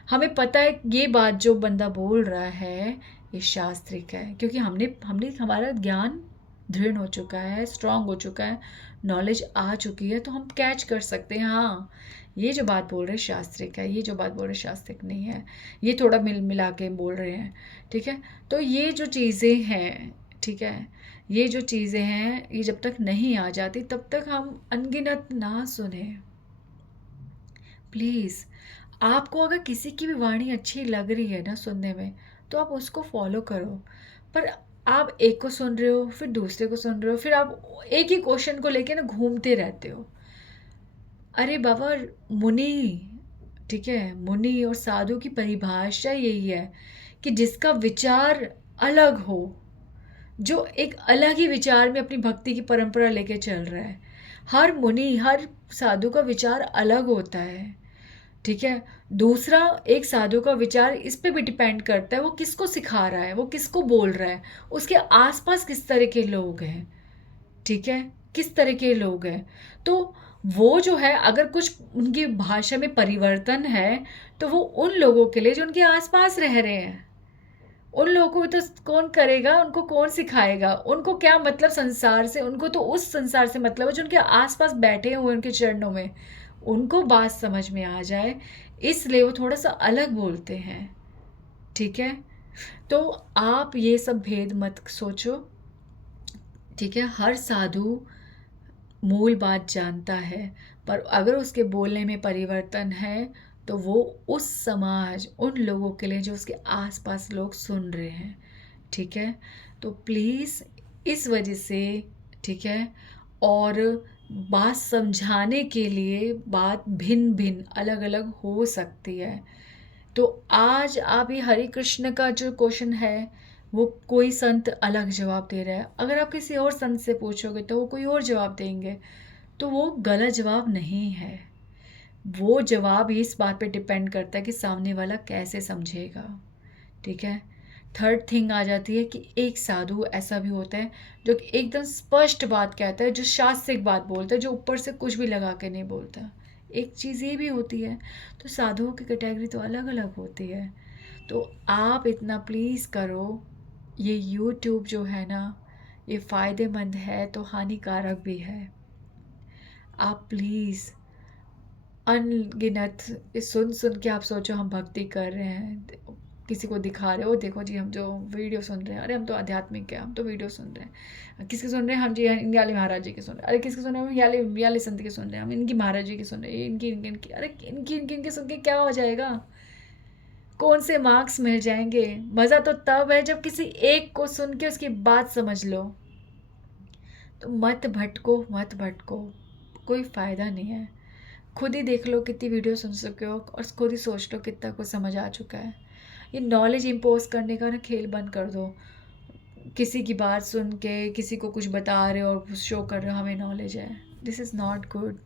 हमें पता है ये बात जो बंदा बोल रहा है ये शास्त्रिक है, क्योंकि हमने हमने हमारा ज्ञान दृढ़ हो चुका है, स्ट्रांग हो चुका है, नॉलेज आ चुकी है, तो हम कैच कर सकते हैं हाँ ये जो बात बोल रहे हैं शास्त्रिक है, ये जो बात बोल रहे हैं शास्त्रिक नहीं है, ये थोड़ा मिल मिला के बोल रहे हैं, ठीक है। तो ये जो चीज़ें हैं, ठीक है, ये जो चीज़ें हैं, ये जब तक नहीं आ जाती तब तक हम अनगिनत ना सुने। प्लीज़, आपको अगर किसी की भी वाणी अच्छी लग रही है ना सुनने में, तो आप उसको फॉलो करो। पर आप एक को सुन रहे हो, फिर दूसरे को सुन रहे हो, फिर आप एक ही क्वेश्चन को लेके ना घूमते रहते हो। अरे बाबा, मुनि, ठीक है। मुनि और साधु की परिभाषा यही है कि जिसका विचार अलग हो, जो एक अलग ही विचार में अपनी भक्ति की परंपरा लेके चल रहा है। हर मुनि, हर साधु का विचार अलग होता है, ठीक है। दूसरा, एक साधु का विचार इस पे भी डिपेंड करता है वो किसको सिखा रहा है, वो किसको बोल रहा है, उसके आसपास किस तरह के लोग हैं, ठीक है, किस तरह के लोग हैं। तो वो जो है, अगर कुछ उनकी भाषा में परिवर्तन है तो वो उन लोगों के लिए जो उनके आसपास रह रहे हैं। उन लोगों को तो कौन करेगा, उनको कौन सिखाएगा, उनको क्या मतलब संसार से, उनको तो उस संसार से मतलब है जो उनके आसपास बैठे हुए उनके चरणों में, उनको बात समझ में आ जाए, इसलिए वो थोड़ा सा अलग बोलते हैं, ठीक है। तो आप ये सब भेद मत सोचो, ठीक है। हर साधु मूल बात जानता है, पर अगर उसके बोलने में परिवर्तन है तो वो उस समाज, उन लोगों के लिए जो उसके आसपास लोग सुन रहे हैं, ठीक है। तो प्लीज़ इस वजह से, ठीक है, और बात समझाने के लिए बात भिन्न भिन्न अलग अलग हो सकती है। तो आज आप ये हरे कृष्ण का जो क्वेश्चन है, वो कोई संत अलग जवाब दे रहा है, अगर आप किसी और संत से पूछोगे तो वो कोई और जवाब देंगे। तो वो गलत जवाब नहीं है, वो जवाब इस बात पे डिपेंड करता है कि सामने वाला कैसे समझेगा, ठीक है। थर्ड थिंग आ जाती है कि एक साधु ऐसा भी होता है जो कि एकदम स्पष्ट बात कहता है, जो शास्त्रिक बात बोलता है, जो ऊपर से कुछ भी लगा के नहीं बोलता। एक चीज़ ये भी होती है। तो साधुओं की कैटेगरी तो अलग अलग होती है। तो आप इतना प्लीज़ करो, ये यूट्यूब जो है ना, ये फ़ायदेमंद है तो हानिकारक भी है। आप प्लीज़ अनगिनत सुन सुन के आप सोचो हम भक्ति कर रहे हैं, किसी को दिखा रहे हो, देखो जी हम जो वीडियो सुन रहे हैं, अरे हम तो आध्यात्मिक है, हम तो वीडियो सुन रहे हैं। किसके सुन रहे हैं? हम जी याली महाराज जी के सुन रहे हैं। अरे किसके सुन रहे हैं? हम याली याली संत के सुन रहे हैं, हम इनकी महाराज जी के सुन रहे हैं, इनकी अरे इनकी सुन के क्या हो जाएगा? कौन से मार्क्स मिल जाएंगे? मज़ा तो तब है जब किसी एक को सुन के उसकी बात समझ लो। तो मत भटको, मत भटको, कोई फ़ायदा नहीं है। खुद ही देख लो कितनी वीडियो सुन सके हो, और खुद ही सोच लो कितना कुछ समझ आ चुका है। ये नॉलेज इम्पोज करने का ना खेल बंद कर दो। किसी की बात सुन के किसी को कुछ बता रहे हो और शो कर रहे हो हमें नॉलेज है। This is not good,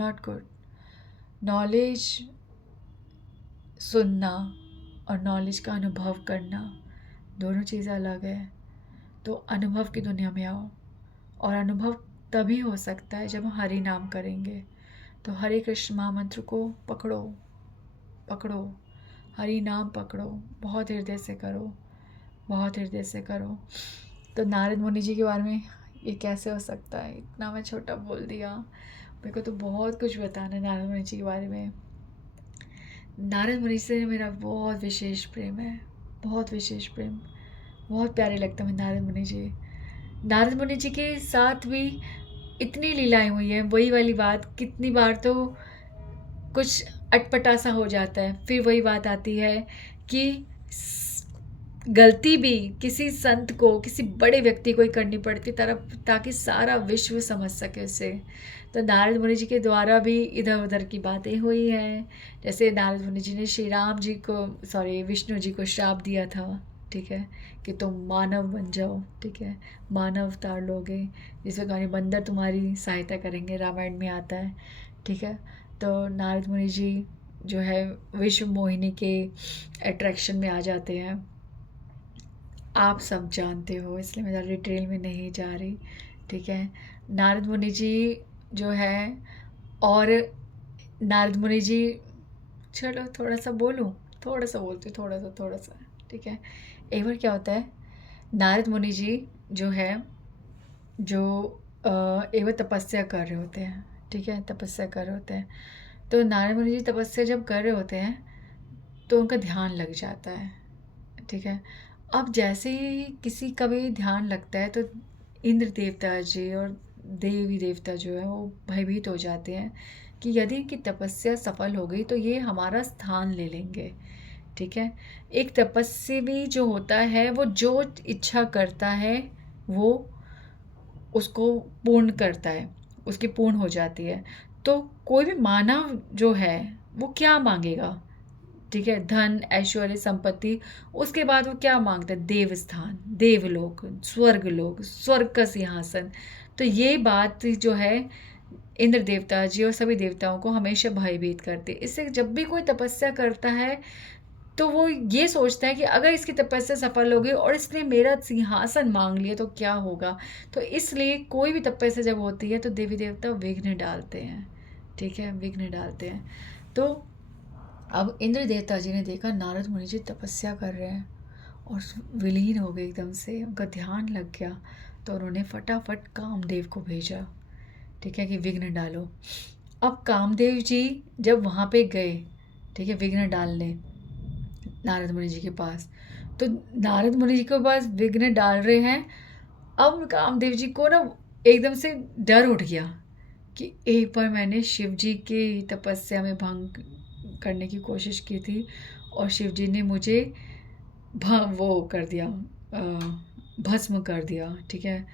not good. Knowledge सुनना और नॉलेज का अनुभव करना दोनों चीज़ें अलग है। तो अनुभव की दुनिया में आओ, और अनुभव तभी हो सकता है जब हम हरि नाम करेंगे। तो हरे कृष्ण महामंत्र को पकड़ो, पकड़ो, हरि नाम पकड़ो, बहुत हृदय से करो, बहुत हृदय से करो। तो नारद मुनि जी के बारे में ये कैसे हो सकता है, इतना मैं छोटा बोल दिया। मेरे को तो बहुत कुछ बताना है नारद मुनि जी के बारे में। नारद मुनि से मेरा बहुत विशेष प्रेम है, बहुत विशेष प्रेम, बहुत प्यारे लगते हैं नारद मुनि जी। नारद मुनि जी के साथ भी इतनी लीलाएं हुई हैं, वही वाली बात, कितनी बार तो कुछ अटपटा सा हो जाता है। फिर वही बात आती है कि गलती भी किसी संत को, किसी बड़े व्यक्ति को ही करनी पड़ती ताकि सारा विश्व समझ सके उसे। तो नारद मुनि जी के द्वारा भी इधर उधर की बातें हुई हैं। जैसे नारद मुनि जी ने श्री राम जी को, सॉरी विष्णु जी को श्राप दिया था, ठीक है, कि तुम मानव बन जाओ, ठीक है, मानव अवतार लोगे, जिसमें कहानी बंदर तुम्हारी सहायता करेंगे, रामायण में आता है, ठीक है। तो नारद मुनि जी जो है विश्व मोहिनी के अट्रैक्शन में आ जाते हैं। आप सब जानते हो, इसलिए मैं ज़्यादा डिटेल में नहीं जा रही, ठीक है। नारद मुनि जी जो है, और नारद मुनि जी, चलो थोड़ा सा बोलूँ, थोड़ा सा बोलती हूँ, थोड़ा सा, ठीक है। एक बार क्या होता है, नारद मुनि जी जो है, जो एक बार तपस्या कर रहे होते हैं, ठीक है, तपस्या कर रहे होते हैं। तो नारद मुनि जी तपस्या जब कर रहे होते हैं तो उनका ध्यान लग जाता है, ठीक है। अब जैसे ही किसी का भी ध्यान लगता है तो इंद्र देवता जी और देवी देवता जो है वो भयभीत हो जाते हैं कि यदि इनकी तपस्या सफल हो गई तो ये हमारा स्थान ले लेंगे, ठीक है। एक तपस्वी जो होता है वो जो इच्छा करता है वो उसको पूर्ण करता है, उसकी पूर्ण हो जाती है। तो कोई भी मानव जो है वो क्या मांगेगा? ठीक है, धन, ऐश्वर्य, संपत्ति। उसके बाद वो क्या मांगता है? देव स्थान, देवलोक, स्वर्ग लोक, स्वर्ग का सिंहासन। तो ये बात जो है, इंद्र देवता जी और सभी देवताओं को हमेशा भयभीत करती है। इससे जब भी कोई तपस्या करता है तो वो ये सोचता है कि अगर इसकी तपस्या सफल हो गई और इसने मेरा सिंहासन मांग लिया तो क्या होगा। तो इसलिए कोई भी तपस्या जब होती है तो देवी देवता विघ्न डालते हैं। ठीक है, विघ्न डालते हैं। तो अब इंद्र देवता जी ने देखा नारद मुनि जी तपस्या कर रहे हैं और विलीन हो गए एकदम से, उनका ध्यान लग गया। तो उन्होंने फटाफट कामदेव को भेजा, ठीक है, कि विघ्न डालो। अब कामदेव जी जब वहाँ पे गए, ठीक है, विघ्न डालने नारद मुनि जी के पास, तो नारद मुनि जी के पास विघ्न डाल रहे हैं। अब कामदेव जी को ना एकदम से डर उठ गया कि एक बार मैंने शिव जी के तपस्या में भंग करने की कोशिश की थी और शिव जी ने मुझे वो कर दिया, भस्म कर दिया। ठीक है,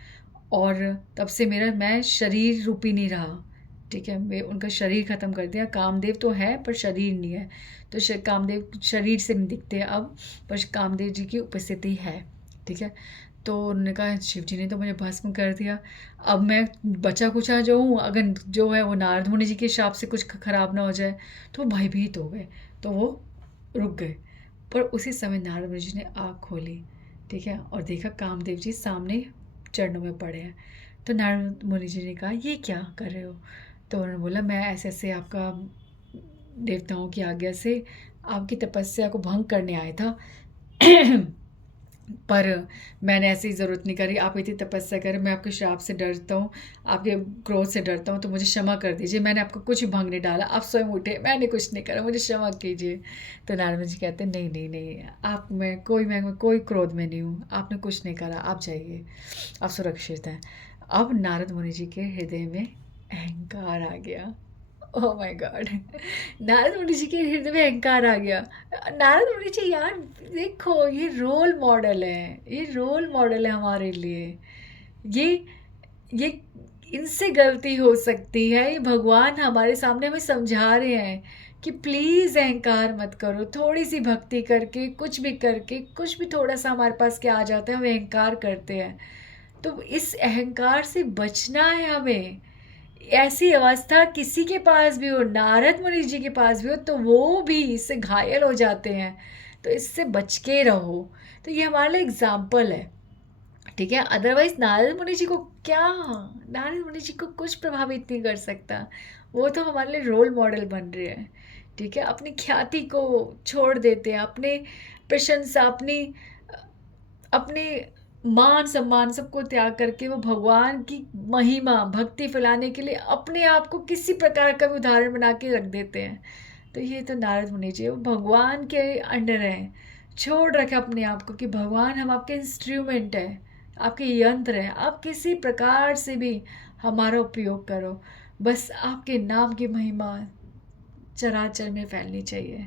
और तब से मैं शरीर रूपी नहीं रहा। ठीक है, मैं उनका शरीर ख़त्म कर दिया। कामदेव तो है पर शरीर नहीं है। तो कामदेव शरीर से नहीं दिखते अब, पर कामदेव जी की उपस्थिति है। ठीक है, तो उन्होंने कहा शिव जी ने तो मुझे भस्म कर दिया, अब मैं बचा कुचा जो हूँ, अगर जो है वो नारद मुनि जी के शाप से कुछ खराब ना हो जाए। तो वो भयभीत हो गए, तो वो रुक गए। पर उसी समय नारद मुनि जी ने आँख खोली, ठीक है, और देखा कामदेव जी सामने चरणों में पड़े हैं। तो नारद मुनि जी ने कहा ये क्या कर रहे हो? तो उन्होंने बोला मैं ऐसे ऐसे आपका देवताओं की आज्ञा से आपकी तपस्या को भंग करने आया था। पर मैंने ऐसी ज़रूरत नहीं करी, आप इतनी तपस्या करें, मैं आपके श्राप से डरता हूँ, आपके क्रोध से डरता हूँ, तो मुझे क्षमा कर दीजिए, मैंने आपको कुछ भी भंग नहीं डाला, आप स्वयं उठे, मैंने कुछ नहीं करा, मुझे क्षमा कीजिए। तो नारद जी कहते हैं नहीं नहीं नहीं, आप मैं कोई क्रोध में नहीं हूँ, आपने कुछ नहीं करा, आप जाइए, आप सुरक्षित हैं। अब नारद मुनि जी के हृदय में अहंकार आ गया। Oh my God! नारद मुनि जी के हृदय में अहंकार आ गया। नारद मुनि जी यार, देखो ये रोल मॉडल है, ये रोल मॉडल है हमारे लिए। ये ये इनसे गलती हो सकती है, ये भगवान हमारे सामने हमें समझा रहे हैं कि प्लीज़ अहंकार मत करो। थोड़ी सी भक्ति करके, कुछ भी करके, कुछ भी थोड़ा सा हमारे पास क्या आ जाता है, हम अहंकार करते हैं। तो इस अहंकार से बचना है हमें। ऐसी अवस्था किसी के पास भी हो, नारद मुनि जी के पास भी हो, तो वो भी इससे घायल हो जाते हैं। तो इससे बच के रहो। तो ये हमारे लिए एग्जाम्पल है। ठीक है, अदरवाइज नारद मुनि जी को क्या, नारद मुनि जी को कुछ प्रभावित नहीं कर सकता। वो तो हमारे लिए रोल मॉडल बन रहे हैं। ठीक है, अपनी ख्याति को छोड़ देते हैं, अपने प्रशंसा, अपने मान सम्मान सबको त्याग करके वो भगवान की महिमा भक्ति फैलाने के लिए अपने आप को किसी प्रकार का भी उदाहरण बना के रख देते हैं। तो ये तो नारद मुनि जी वो भगवान के अंडर हैं, छोड़ रखे अपने आप को कि भगवान हम आपके इंस्ट्रूमेंट हैं, आपके यंत्र हैं, आप किसी प्रकार से भी हमारा उपयोग करो, बस आपके नाम की महिमा चराचर में फैलनी चाहिए।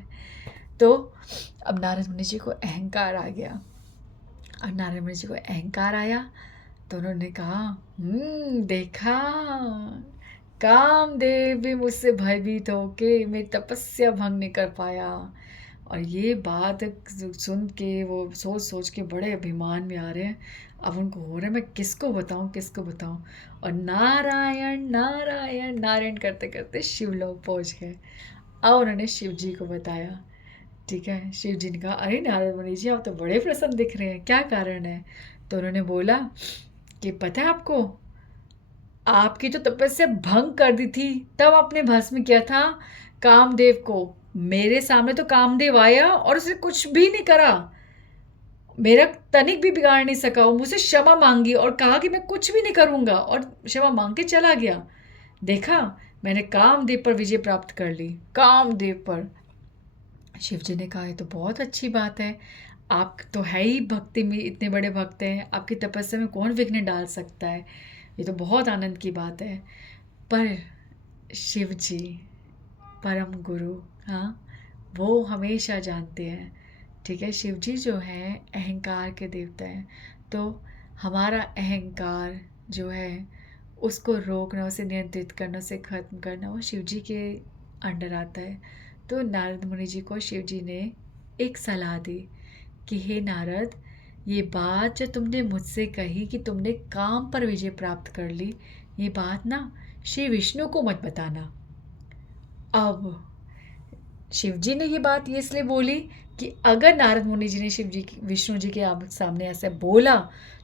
तो अब नारद मुनि जी को अहंकार आ गया। और नारद मुनि जी को अहंकार आया तो उन्होंने कहा देखा, कामदेव भी मुझसे भयभीत होके मेरी तपस्या भंग नहीं कर पाया। और ये बात सुन के वो सोच सोच के बड़े अभिमान में आ रहे हैं। अब उनको हो रहा है मैं किसको बताऊं, किसको बताऊं। और नारायण नारायण नारायण करते करते शिवलोक पहुंच गए। अब उन्होंने शिव जी को बताया। ठीक है, शिव जी ने कहा अरे नारद मुनि जी आप तो बड़े प्रसन्न दिख रहे हैं, क्या कारण है? तो उन्होंने बोला कि पता है आपको, आपकी तो तपस्या भंग कर दी थी, तब आपने भस्म किया था कामदेव को। मेरे सामने तो कामदेव आया और उसने कुछ भी नहीं करा, मेरा तनिक भी बिगाड़ नहीं सका। वो मुझसे क्षमा मांगी और कहा कि मैं कुछ भी नहीं करूंगा, और क्षमा मांग के चला गया। देखा, मैंने कामदेव पर विजय प्राप्त कर ली, कामदेव पर। शिव जी ने कहा ये तो बहुत अच्छी बात है, आप तो है ही भक्ति में इतने बड़े भक्त हैं, आपकी तपस्या में कौन विघ्न डाल सकता है, ये तो बहुत आनंद की बात है। पर शिव जी परम गुरु, हाँ, वो हमेशा जानते हैं। ठीक है, शिव जी जो हैं अहंकार के देवता हैं। तो हमारा अहंकार जो है उसको रोकना, उसे नियंत्रित करना, उसे ख़त्म करना वो शिव जी के अंडर आता है। तो नारद मुनि जी को शिव जी ने एक सलाह दी कि हे नारद, ये बात जो तुमने मुझसे कही कि तुमने काम पर विजय प्राप्त कर ली, ये बात ना श्री विष्णु को मत बताना। अब शिव जी ने ये बात ये इसलिए बोली कि अगर नारद मुनि जी ने विष्णु जी के सामने ऐसे बोला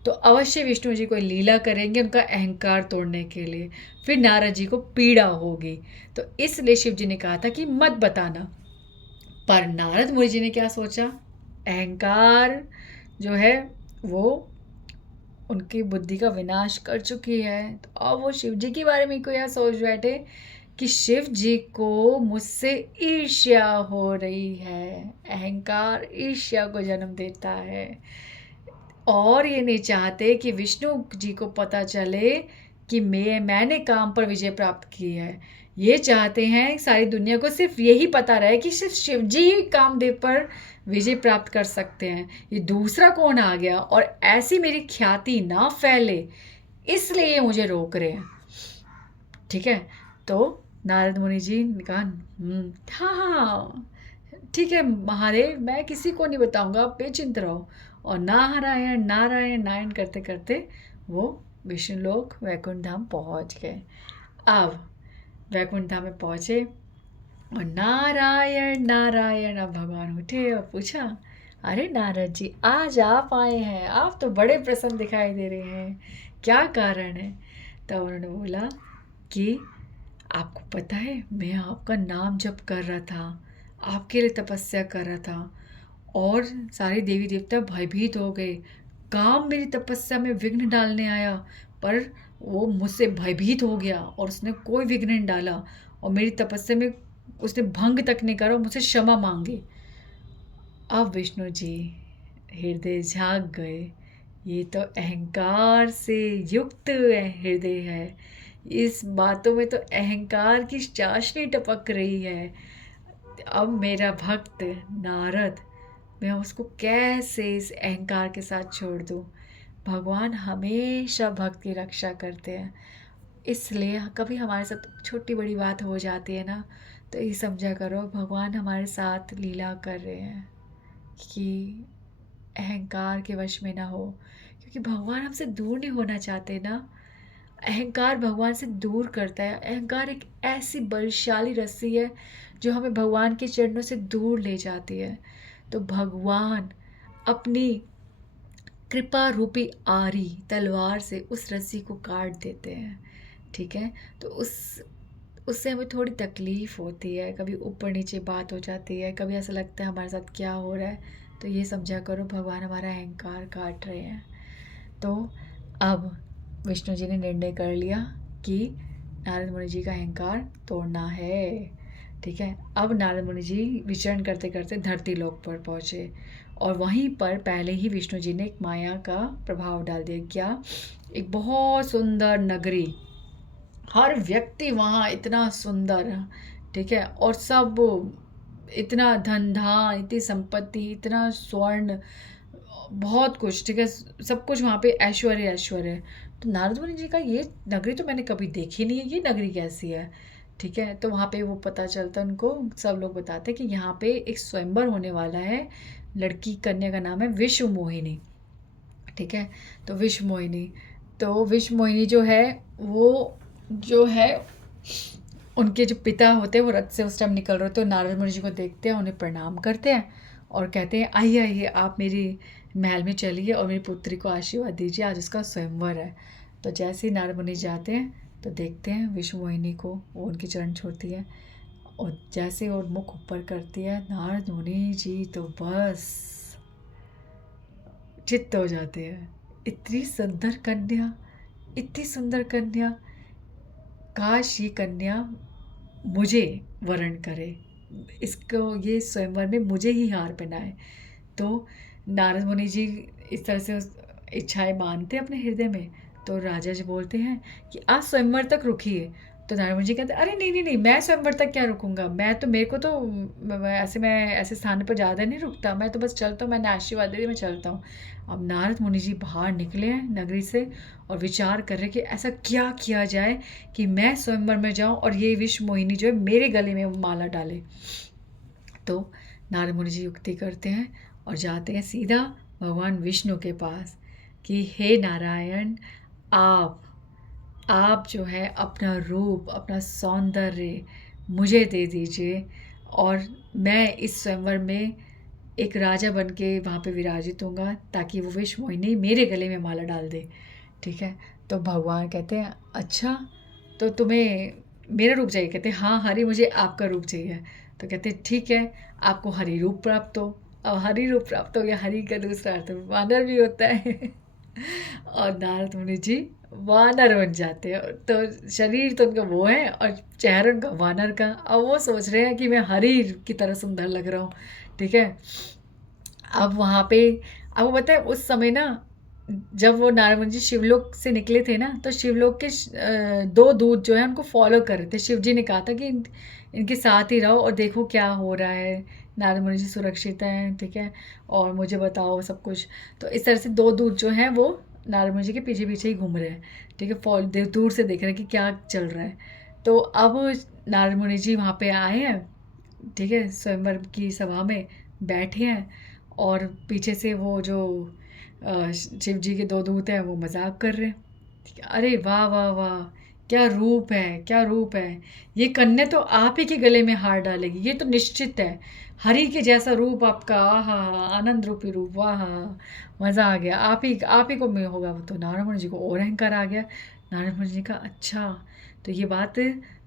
तो अवश्य विष्णु जी कोई लीला करेंगे उनका अहंकार तोड़ने के लिए, फिर नारद जी को पीड़ा होगी। तो इसलिए शिव जी ने कहा था कि मत बताना। पर नारद मुनि जी ने क्या सोचा, अहंकार जो है वो उनकी बुद्धि का विनाश कर चुकी है। तो अब वो शिव जी के बारे में को यह सोच बैठे कि शिव जी को मुझसे ईर्ष्या हो रही है। अहंकार ईर्ष्या को जन्म देता है और ये नहीं चाहते कि विष्णु जी को पता चले कि मैंने काम पर विजय प्राप्त की है। ये चाहते हैं सारी दुनिया को सिर्फ यही पता रहे कि सिर्फ शिव जी ही कामदेव पर विजय प्राप्त कर सकते हैं, ये दूसरा कौन आ गया, और ऐसी मेरी ख्याति ना फैले, इसलिए ये मुझे रोक रहे हैं। ठीक है, तो नारद मुनि जी ने कहा हाँ हाँ ठीक है महादेव, मैं किसी को नहीं बताऊंगा, आप बेचिंत रहो। और नारायण नारायण नारायण करते करते वो विष्णु लोक वैकुंठ धाम पहुंच गए। अब वैकुंठ धाम में पहुंचे और नारायण नारायण, अब भगवान उठे और पूछा, अरे नारद जी आज आप आए हैं, आप तो बड़े प्रसन्न दिखाई दे रहे हैं, क्या कारण है। तब उन्होंने बोला कि आपको पता है मैं आपका नाम जप कर रहा था, आपके लिए तपस्या कर रहा था और सारे देवी देवता भयभीत हो गए। काम मेरी तपस्या में विघ्न डालने आया पर वो मुझसे भयभीत हो गया और उसने कोई विघ्न नहीं डाला और मेरी तपस्या में उसने भंग तक नहीं करा और मुझसे क्षमा मांगी। अब विष्णु जी हृदय झाँक गए, ये तो अहंकार से युक्त हृदय है, इस बातों में तो अहंकार की चाशनी टपक रही है। अब मेरा भक्त नारद, मैं उसको कैसे इस अहंकार के साथ छोड़ दूँ। भगवान हमेशा भक्त की रक्षा करते हैं, इसलिए कभी हमारे साथ छोटी बड़ी बात हो जाती है ना, तो ये समझा करो भगवान हमारे साथ लीला कर रहे हैं कि अहंकार के वश में ना हो, क्योंकि भगवान हमसे दूर नहीं होना चाहते ना। अहंकार भगवान से दूर करता है। अहंकार एक ऐसी बलशाली रस्सी है जो हमें भगवान के चरणों से दूर ले जाती है। तो भगवान अपनी कृपा रूपी आरी तलवार से उस रस्सी को काट देते हैं। ठीक है, तो उससे हमें थोड़ी तकलीफ़ होती है, कभी ऊपर नीचे बात हो जाती है, कभी ऐसा लगता है हमारे साथ क्या हो रहा है। तो ये समझा करो भगवान हमारा अहंकार काट रहे हैं। तो अब विष्णु जी ने निर्णय कर लिया कि नारद मुनि जी का अहंकार तोड़ना है। ठीक है, अब नारद मुनि जी विचरण करते करते धरती लोक पर पहुँचे और वहीं पर पहले ही विष्णु जी ने एक माया का प्रभाव डाल दिया। क्या, एक बहुत सुंदर नगरी, हर व्यक्ति वहाँ इतना सुंदर, ठीक है, और सब इतना धन धान, इतनी संपत्ति, इतना स्वर्ण, बहुत कुछ, ठीक है, सब कुछ वहाँ पे ऐश्वर्य ऐश्वर्य है। तो नारद मुनि जी का ये नगरी तो मैंने कभी देखी नहीं है, ये नगरी कैसी है। ठीक है, तो वहाँ पे वो पता चलता उनको, सब लोग बताते कि यहाँ पे एक स्वयंवर होने वाला है, लड़की कन्या का नाम है विश्व मोहिनी। ठीक है, तो विश्व मोहिनी जो है वो जो है उनके जो पिता होते हैं वो रथ से उस टाइम निकल रहे होते हैं, नारद मुनि जी को देखते हैं, उन्हें प्रणाम करते हैं और कहते हैं आइए आइए आप मेरी महल में चलिए और मेरी पुत्री को आशीर्वाद दीजिए, आज उसका स्वयंवर है। तो जैसे ही नारद मुनि जाते हैं तो देखते हैं विश्व मोहिनी को, वो उनके चरण छोड़ती है और जैसे वो मुख ऊपर करती है, नारद मुनि जी तो बस चित्त हो जाते हैं। इतनी सुंदर कन्या, इतनी सुंदर कन्या, काश ये कन्या मुझे वरण करे, इसको ये स्वयंवर में मुझे ही हार पहनाए। तो नारद मुनि जी इस तरह से इच्छाएं मानते हैं अपने हृदय में। तो राजा जी बोलते हैं कि आज स्वयंवर तक रुकिए। तो नारद मुनि जी कहते हैं अरे नहीं नहीं नहीं, मैं स्वयंवर तक क्या रुकूंगा, मेरे को तो मैं ऐसे स्थान पर ज़्यादा नहीं रुकता, मैं तो बस चलता हूँ, मैंने आशीर्वाद दे दिया, मैं चलता हूँ। अब नारद मुनि जी बाहर निकले हैं नगरी से और विचार कर रहे कि ऐसा क्या किया जाए कि मैं स्वयंवर में जाऊँ और ये विश्व मोहिनी जो है मेरे गले में माला डाले। तो नारद मुनि जी युक्ति करते हैं और जाते हैं सीधा भगवान विष्णु के पास कि हे नारायण, आप जो है अपना रूप, अपना सौंदर्य मुझे दे दीजिए और मैं इस स्वयंवर में एक राजा बन के वहाँ पे विराजित होऊंगा, ताकि वो विष मोहिनी मेरे गले में माला डाल दे। ठीक है, तो भगवान कहते हैं अच्छा, तो तुम्हें मेरा रूप चाहिए? कहते हैं हाँ हरि, मुझे आपका रूप चाहिए। तो कहते हैं ठीक है, आपको हरि रूप प्राप्त हो। अब हरि रूप प्राप्त हो गया, हरि का दूसरा अर्थ वानर भी होता है। और नारद मुनि जी वानर बन जाते हैं। तो शरीर तो उनका वो है और चेहरा उनका वानर का। अब वो सोच रहे हैं कि मैं हरि की तरह सुंदर लग रहा हूँ। ठीक है, अब वहाँ पे आपको पता है उस समय ना, जब वो नारद मुनि जी शिवलोक से निकले थे ना, तो शिवलोक के दो दूत जो है उनको फॉलो कर रहे थे। शिव जी ने कहा था कि इनके साथ ही रहो और देखो क्या हो रहा है, नारद मुनि जी सुरक्षित हैं, ठीक है, और मुझे बताओ सब कुछ। तो इस तरह से दो दूत जो हैं वो नारद मुनि जी के पीछे पीछे ही घूम रहे हैं। ठीक है, फॉल दूर से देख रहे हैं कि क्या चल रहा है। तो अब नारद मुनि जी वहाँ पे आए हैं, ठीक है, स्वयंवर की सभा में बैठे हैं और पीछे से वो जो शिव जी के दो दूत हैं वो मजाक कर रहे हैं। ठीक है, अरे वाह वाह वाह, क्या रूप है, क्या रूप है, ये कन्या तो आप ही के गले में हार डालेगी, ये तो निश्चित है। हरि के जैसा रूप आपका, आहा, आनंद रूपी रूप, वाह, मज़ा आ गया, आप ही को में होगा। वो तो नारद मुनि जी को और अहंकार आ गया। नारद मुनि जी का अच्छा, तो ये बात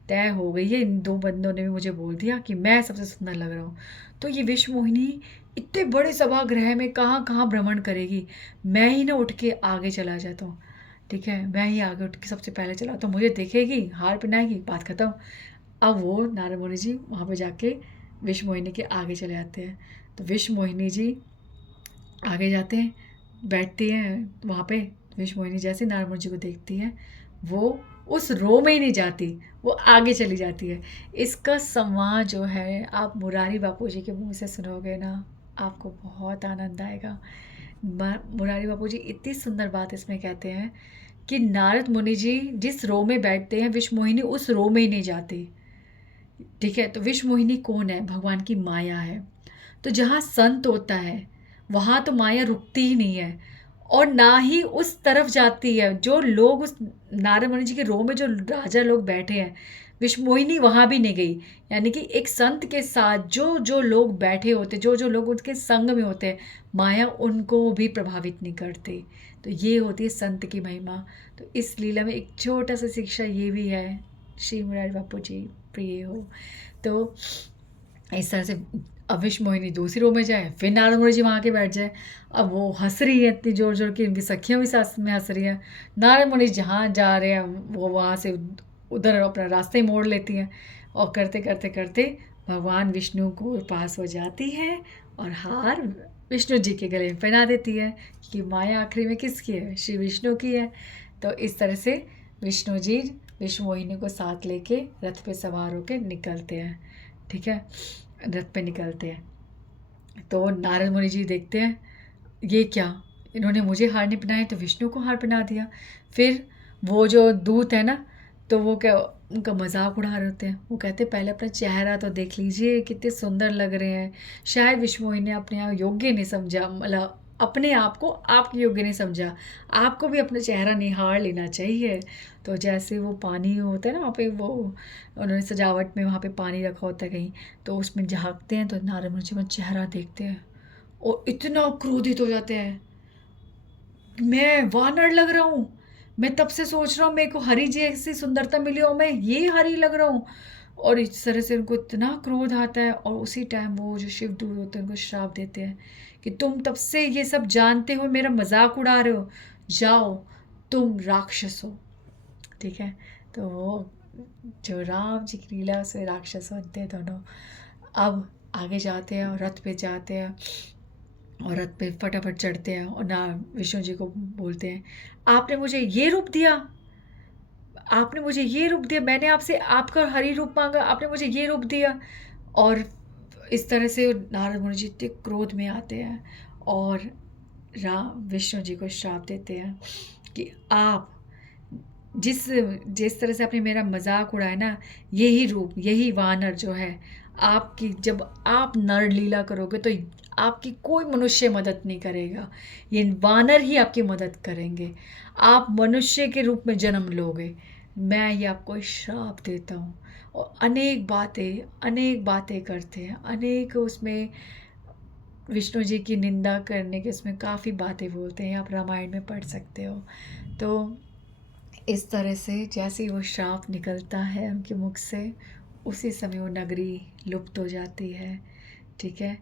तय हो गई है, इन दो बंदों ने भी मुझे बोल दिया कि मैं सबसे सुंदर लग रहा हूँ। तो ये विष मोहिनी इतने बड़े सभागृह में कहाँ कहाँ भ्रमण करेगी, मैं ही ना उठ के आगे चला जाता हूँ। ठीक है, मैं ही आगे उठ के सबसे पहले चला तो मुझे देखेगी, हार पहनाएगी, बात खत्म। अब वो नारद मुनि जी वहाँ पे जाके विष मोहिनी के आगे चले जाते हैं। तो विष मोहिनी जी आगे जाते हैं, बैठती हैं वहाँ पे। विष मोहिनी जैसे नारद मुनि जी को देखती है, वो उस रो में ही नहीं जाती, वो आगे चली जाती है। इसका संवाद जो है आप मुरारी बापू जी के मुंह से सुनोगे ना, आपको बहुत आनंद आएगा। मुरारी बापू जी इतनी सुंदर बात इसमें कहते हैं कि नारद मुनि जी जिस रो में बैठते हैं, विष मोहिनी उस रो में ही नहीं जाती। ठीक है, तो विष मोहिनी कौन है? भगवान की माया है। तो जहाँ संत होता है वहाँ तो माया रुकती ही नहीं है और ना ही उस तरफ जाती है। जो लोग उस नारद मुनि जी के रो में जो राजा लोग बैठे हैं, विषमोहिनी वहाँ भी नहीं गई। यानी कि एक संत के साथ जो जो लोग बैठे होते, जो जो लोग उनके संग में होते हैं, माया उनको भी प्रभावित नहीं करती। तो ये होती है संत की महिमा। तो इस लीला में एक छोटा सा शिक्षा ये भी है, श्री मुरारी बापू जी प्रिय हो। तो इस तरह से अब विष मोहिनी दूसरी रो में जाए, फिर नारद मुनि जी वहाँ के बैठ जाए। अब वो हंस रही है इतनी जोर जोर की, उनकी सखियाँ भी साथ में हंस रही हैं। नारद मुनि जहाँ जा रहे हैं वो वहाँ से उधर अपना रास्ते ही मोड़ लेती हैं और करते करते करते भगवान विष्णु को पास हो जाती है और हार विष्णु जी के गले में पहना देती है कि माया आखिरी में किसकी है? श्री विष्णु की है। तो इस तरह से विष्णु जी विष्णु मोहिनी को साथ लेके रथ पे सवार होकर निकलते हैं। ठीक है, रथ पे निकलते हैं तो नारद मुनि जी देखते हैं ये क्या, इन्होंने मुझे हार नहीं पहनाया तो विष्णु को हार पहना दिया। फिर वो जो दूत है ना, तो वो क्या उनका मजाक उड़ा रहे होते हैं। वो कहते हैं पहले अपना चेहरा तो देख लीजिए, कितने सुंदर लग रहे हैं। शायद विष्णु मोहिनी ने अपने आप योग्य नहीं समझा, मतलब अपने आप को आपके योग्य नहीं समझा, आपको भी अपना चेहरा निहार लेना चाहिए। तो जैसे वो पानी होता है ना वहाँ पे, वो उन्होंने सजावट में वहाँ पे पानी रखा होता है कहीं, तो उसमें झाँकते हैं तो नारद मुनि जी का चेहरा देखते हैं और इतना क्रोधित हो जाते हैं, मैं वानर लग रहा हूँ, मैं तब से सोच रहा हूँ मेरे को हरी जैसी सुंदरता मिली और मैं ये हरी लग रहा हूँ। और इस तरह से उनको इतना क्रोध आता है और उसी टाइम वो जो शिवदूत होते हैं उनको श्राप देते हैं कि तुम तब से ये सब जानते हो, मेरा मजाक उड़ा रहे हो, जाओ तुम राक्षस हो। ठीक है, तो वो जो राम जी की लीला से राक्षस बनते हैं दोनों। अब आगे जाते हैं और रथ पे जाते हैं और रथ पे फटाफट चढ़ते हैं और ना विष्णु जी को बोलते हैं आपने मुझे ये रूप दिया, आपने मुझे ये रूप दिया, मैंने आपसे आपका हरि रूप मांगा, आपने मुझे ये रूप दिया। और इस तरह से नारद मुनि जी इतने क्रोध में आते हैं और राम विष्णु जी को श्राप देते हैं कि आप जिस जिस तरह से आपने मेरा मजाक उड़ाया ना, यही रूप, यही वानर जो है आपकी जब आप नरलीला करोगे तो आपकी कोई मनुष्य मदद नहीं करेगा, ये वानर ही आपकी मदद करेंगे। आप मनुष्य के रूप में जन्म लोगे, मैं ये आपको श्राप देता हूँ। और अनेक बातें करते हैं, अनेक उसमें विष्णु जी की निंदा करने के उसमें काफ़ी बातें बोलते हैं, आप रामायण में पढ़ सकते हो। तो इस तरह से जैसे ही वो श्राप निकलता है उनके मुख से, उसी समय वो नगरी लुप्त हो जाती है। ठीक है,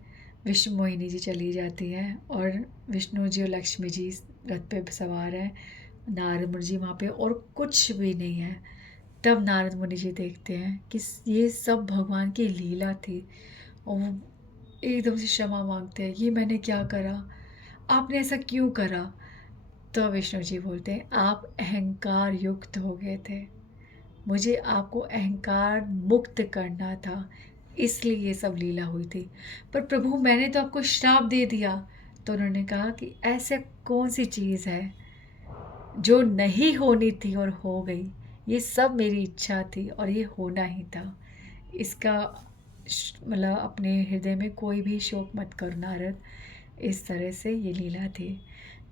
विष्णु मोहिनी जी चली जाती हैं और विष्णु जी और लक्ष्मी जी रथ पे सवार हैं, नारद मुनि जी वहाँ पे और कुछ भी नहीं है। तब नारद मुनि जी देखते हैं कि ये सब भगवान की लीला थी, और वो एकदम से क्षमा मांगते हैं, ये मैंने क्या करा, आपने ऐसा क्यों करा। तो विष्णु जी बोलते हैं, आप अहंकार युक्त हो गए थे, मुझे आपको अहंकार मुक्त करना था, इसलिए ये सब लीला हुई थी। पर प्रभु मैंने तो आपको श्राप दे दिया। तो उन्होंने कहा कि ऐसे कौन सी चीज़ है जो नहीं होनी थी और हो गई, ये सब मेरी इच्छा थी और ये होना ही था। इसका मतलब अपने हृदय में कोई भी शोक मत करो नारद, इस तरह से ये लीला थी।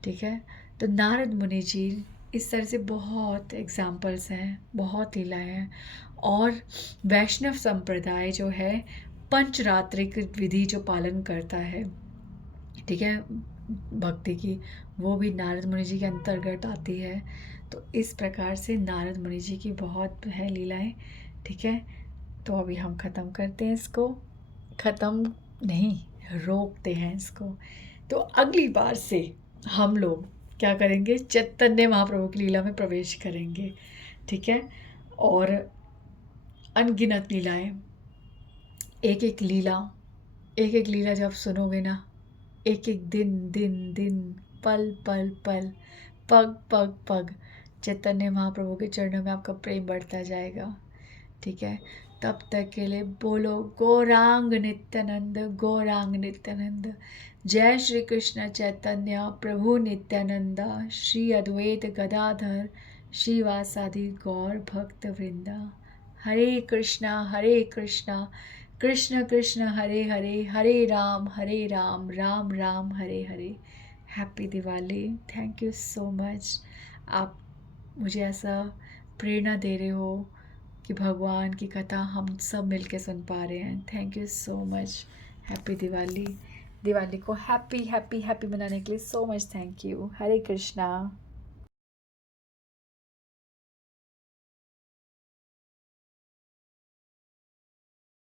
ठीक है, तो नारद मुनि जी इस तरह से बहुत एग्जाम्पल्स हैं, बहुत लीलाएं हैं। और वैष्णव संप्रदाय जो है पंचरात्रिक विधि जो पालन करता है, ठीक है, भक्ति की, वो भी नारद मुनि जी के अंतर्गत आती है। तो इस प्रकार से नारद मुनि जी की बहुत है लीलाएं। ठीक है, तो अभी हम ख़त्म करते हैं इसको, ख़त्म नहीं, रोकते हैं इसको। तो अगली बार से हम लोग क्या करेंगे, चैतन्य महाप्रभु की लीला में प्रवेश करेंगे। ठीक है, और अनगिनत लीलाएं, एक एक लीला जब सुनोगे ना, एक एक दिन दिन दिन, पल पल पल, पग पग पग, चैतन्य महाप्रभु के चरणों में आपका प्रेम बढ़ता जाएगा। ठीक है, तब तक के लिए बोलो गौरांग नित्यानंद, गौरांग नित्यानंद। जय श्री कृष्ण चैतन्य प्रभु नित्यानंदा, श्री अद्वैत गदाधर श्रीवासादि गौर भक्त वृंदा। Hare Krishna Krishna Krishna Hare Hare, Hare Ram Ram Ram Hare Hare. Happy Diwali, thank you so much. आप मुझे ऐसा प्रेरणा दे रहे हो कि भगवान की कथा हम सब मिलके सुन पा रहे हैं। Thank you so much. Happy Diwali. Diwali को हैप्पी हैप्पी हैप्पी मनाने के लिए so much thank you. Hare Krishna.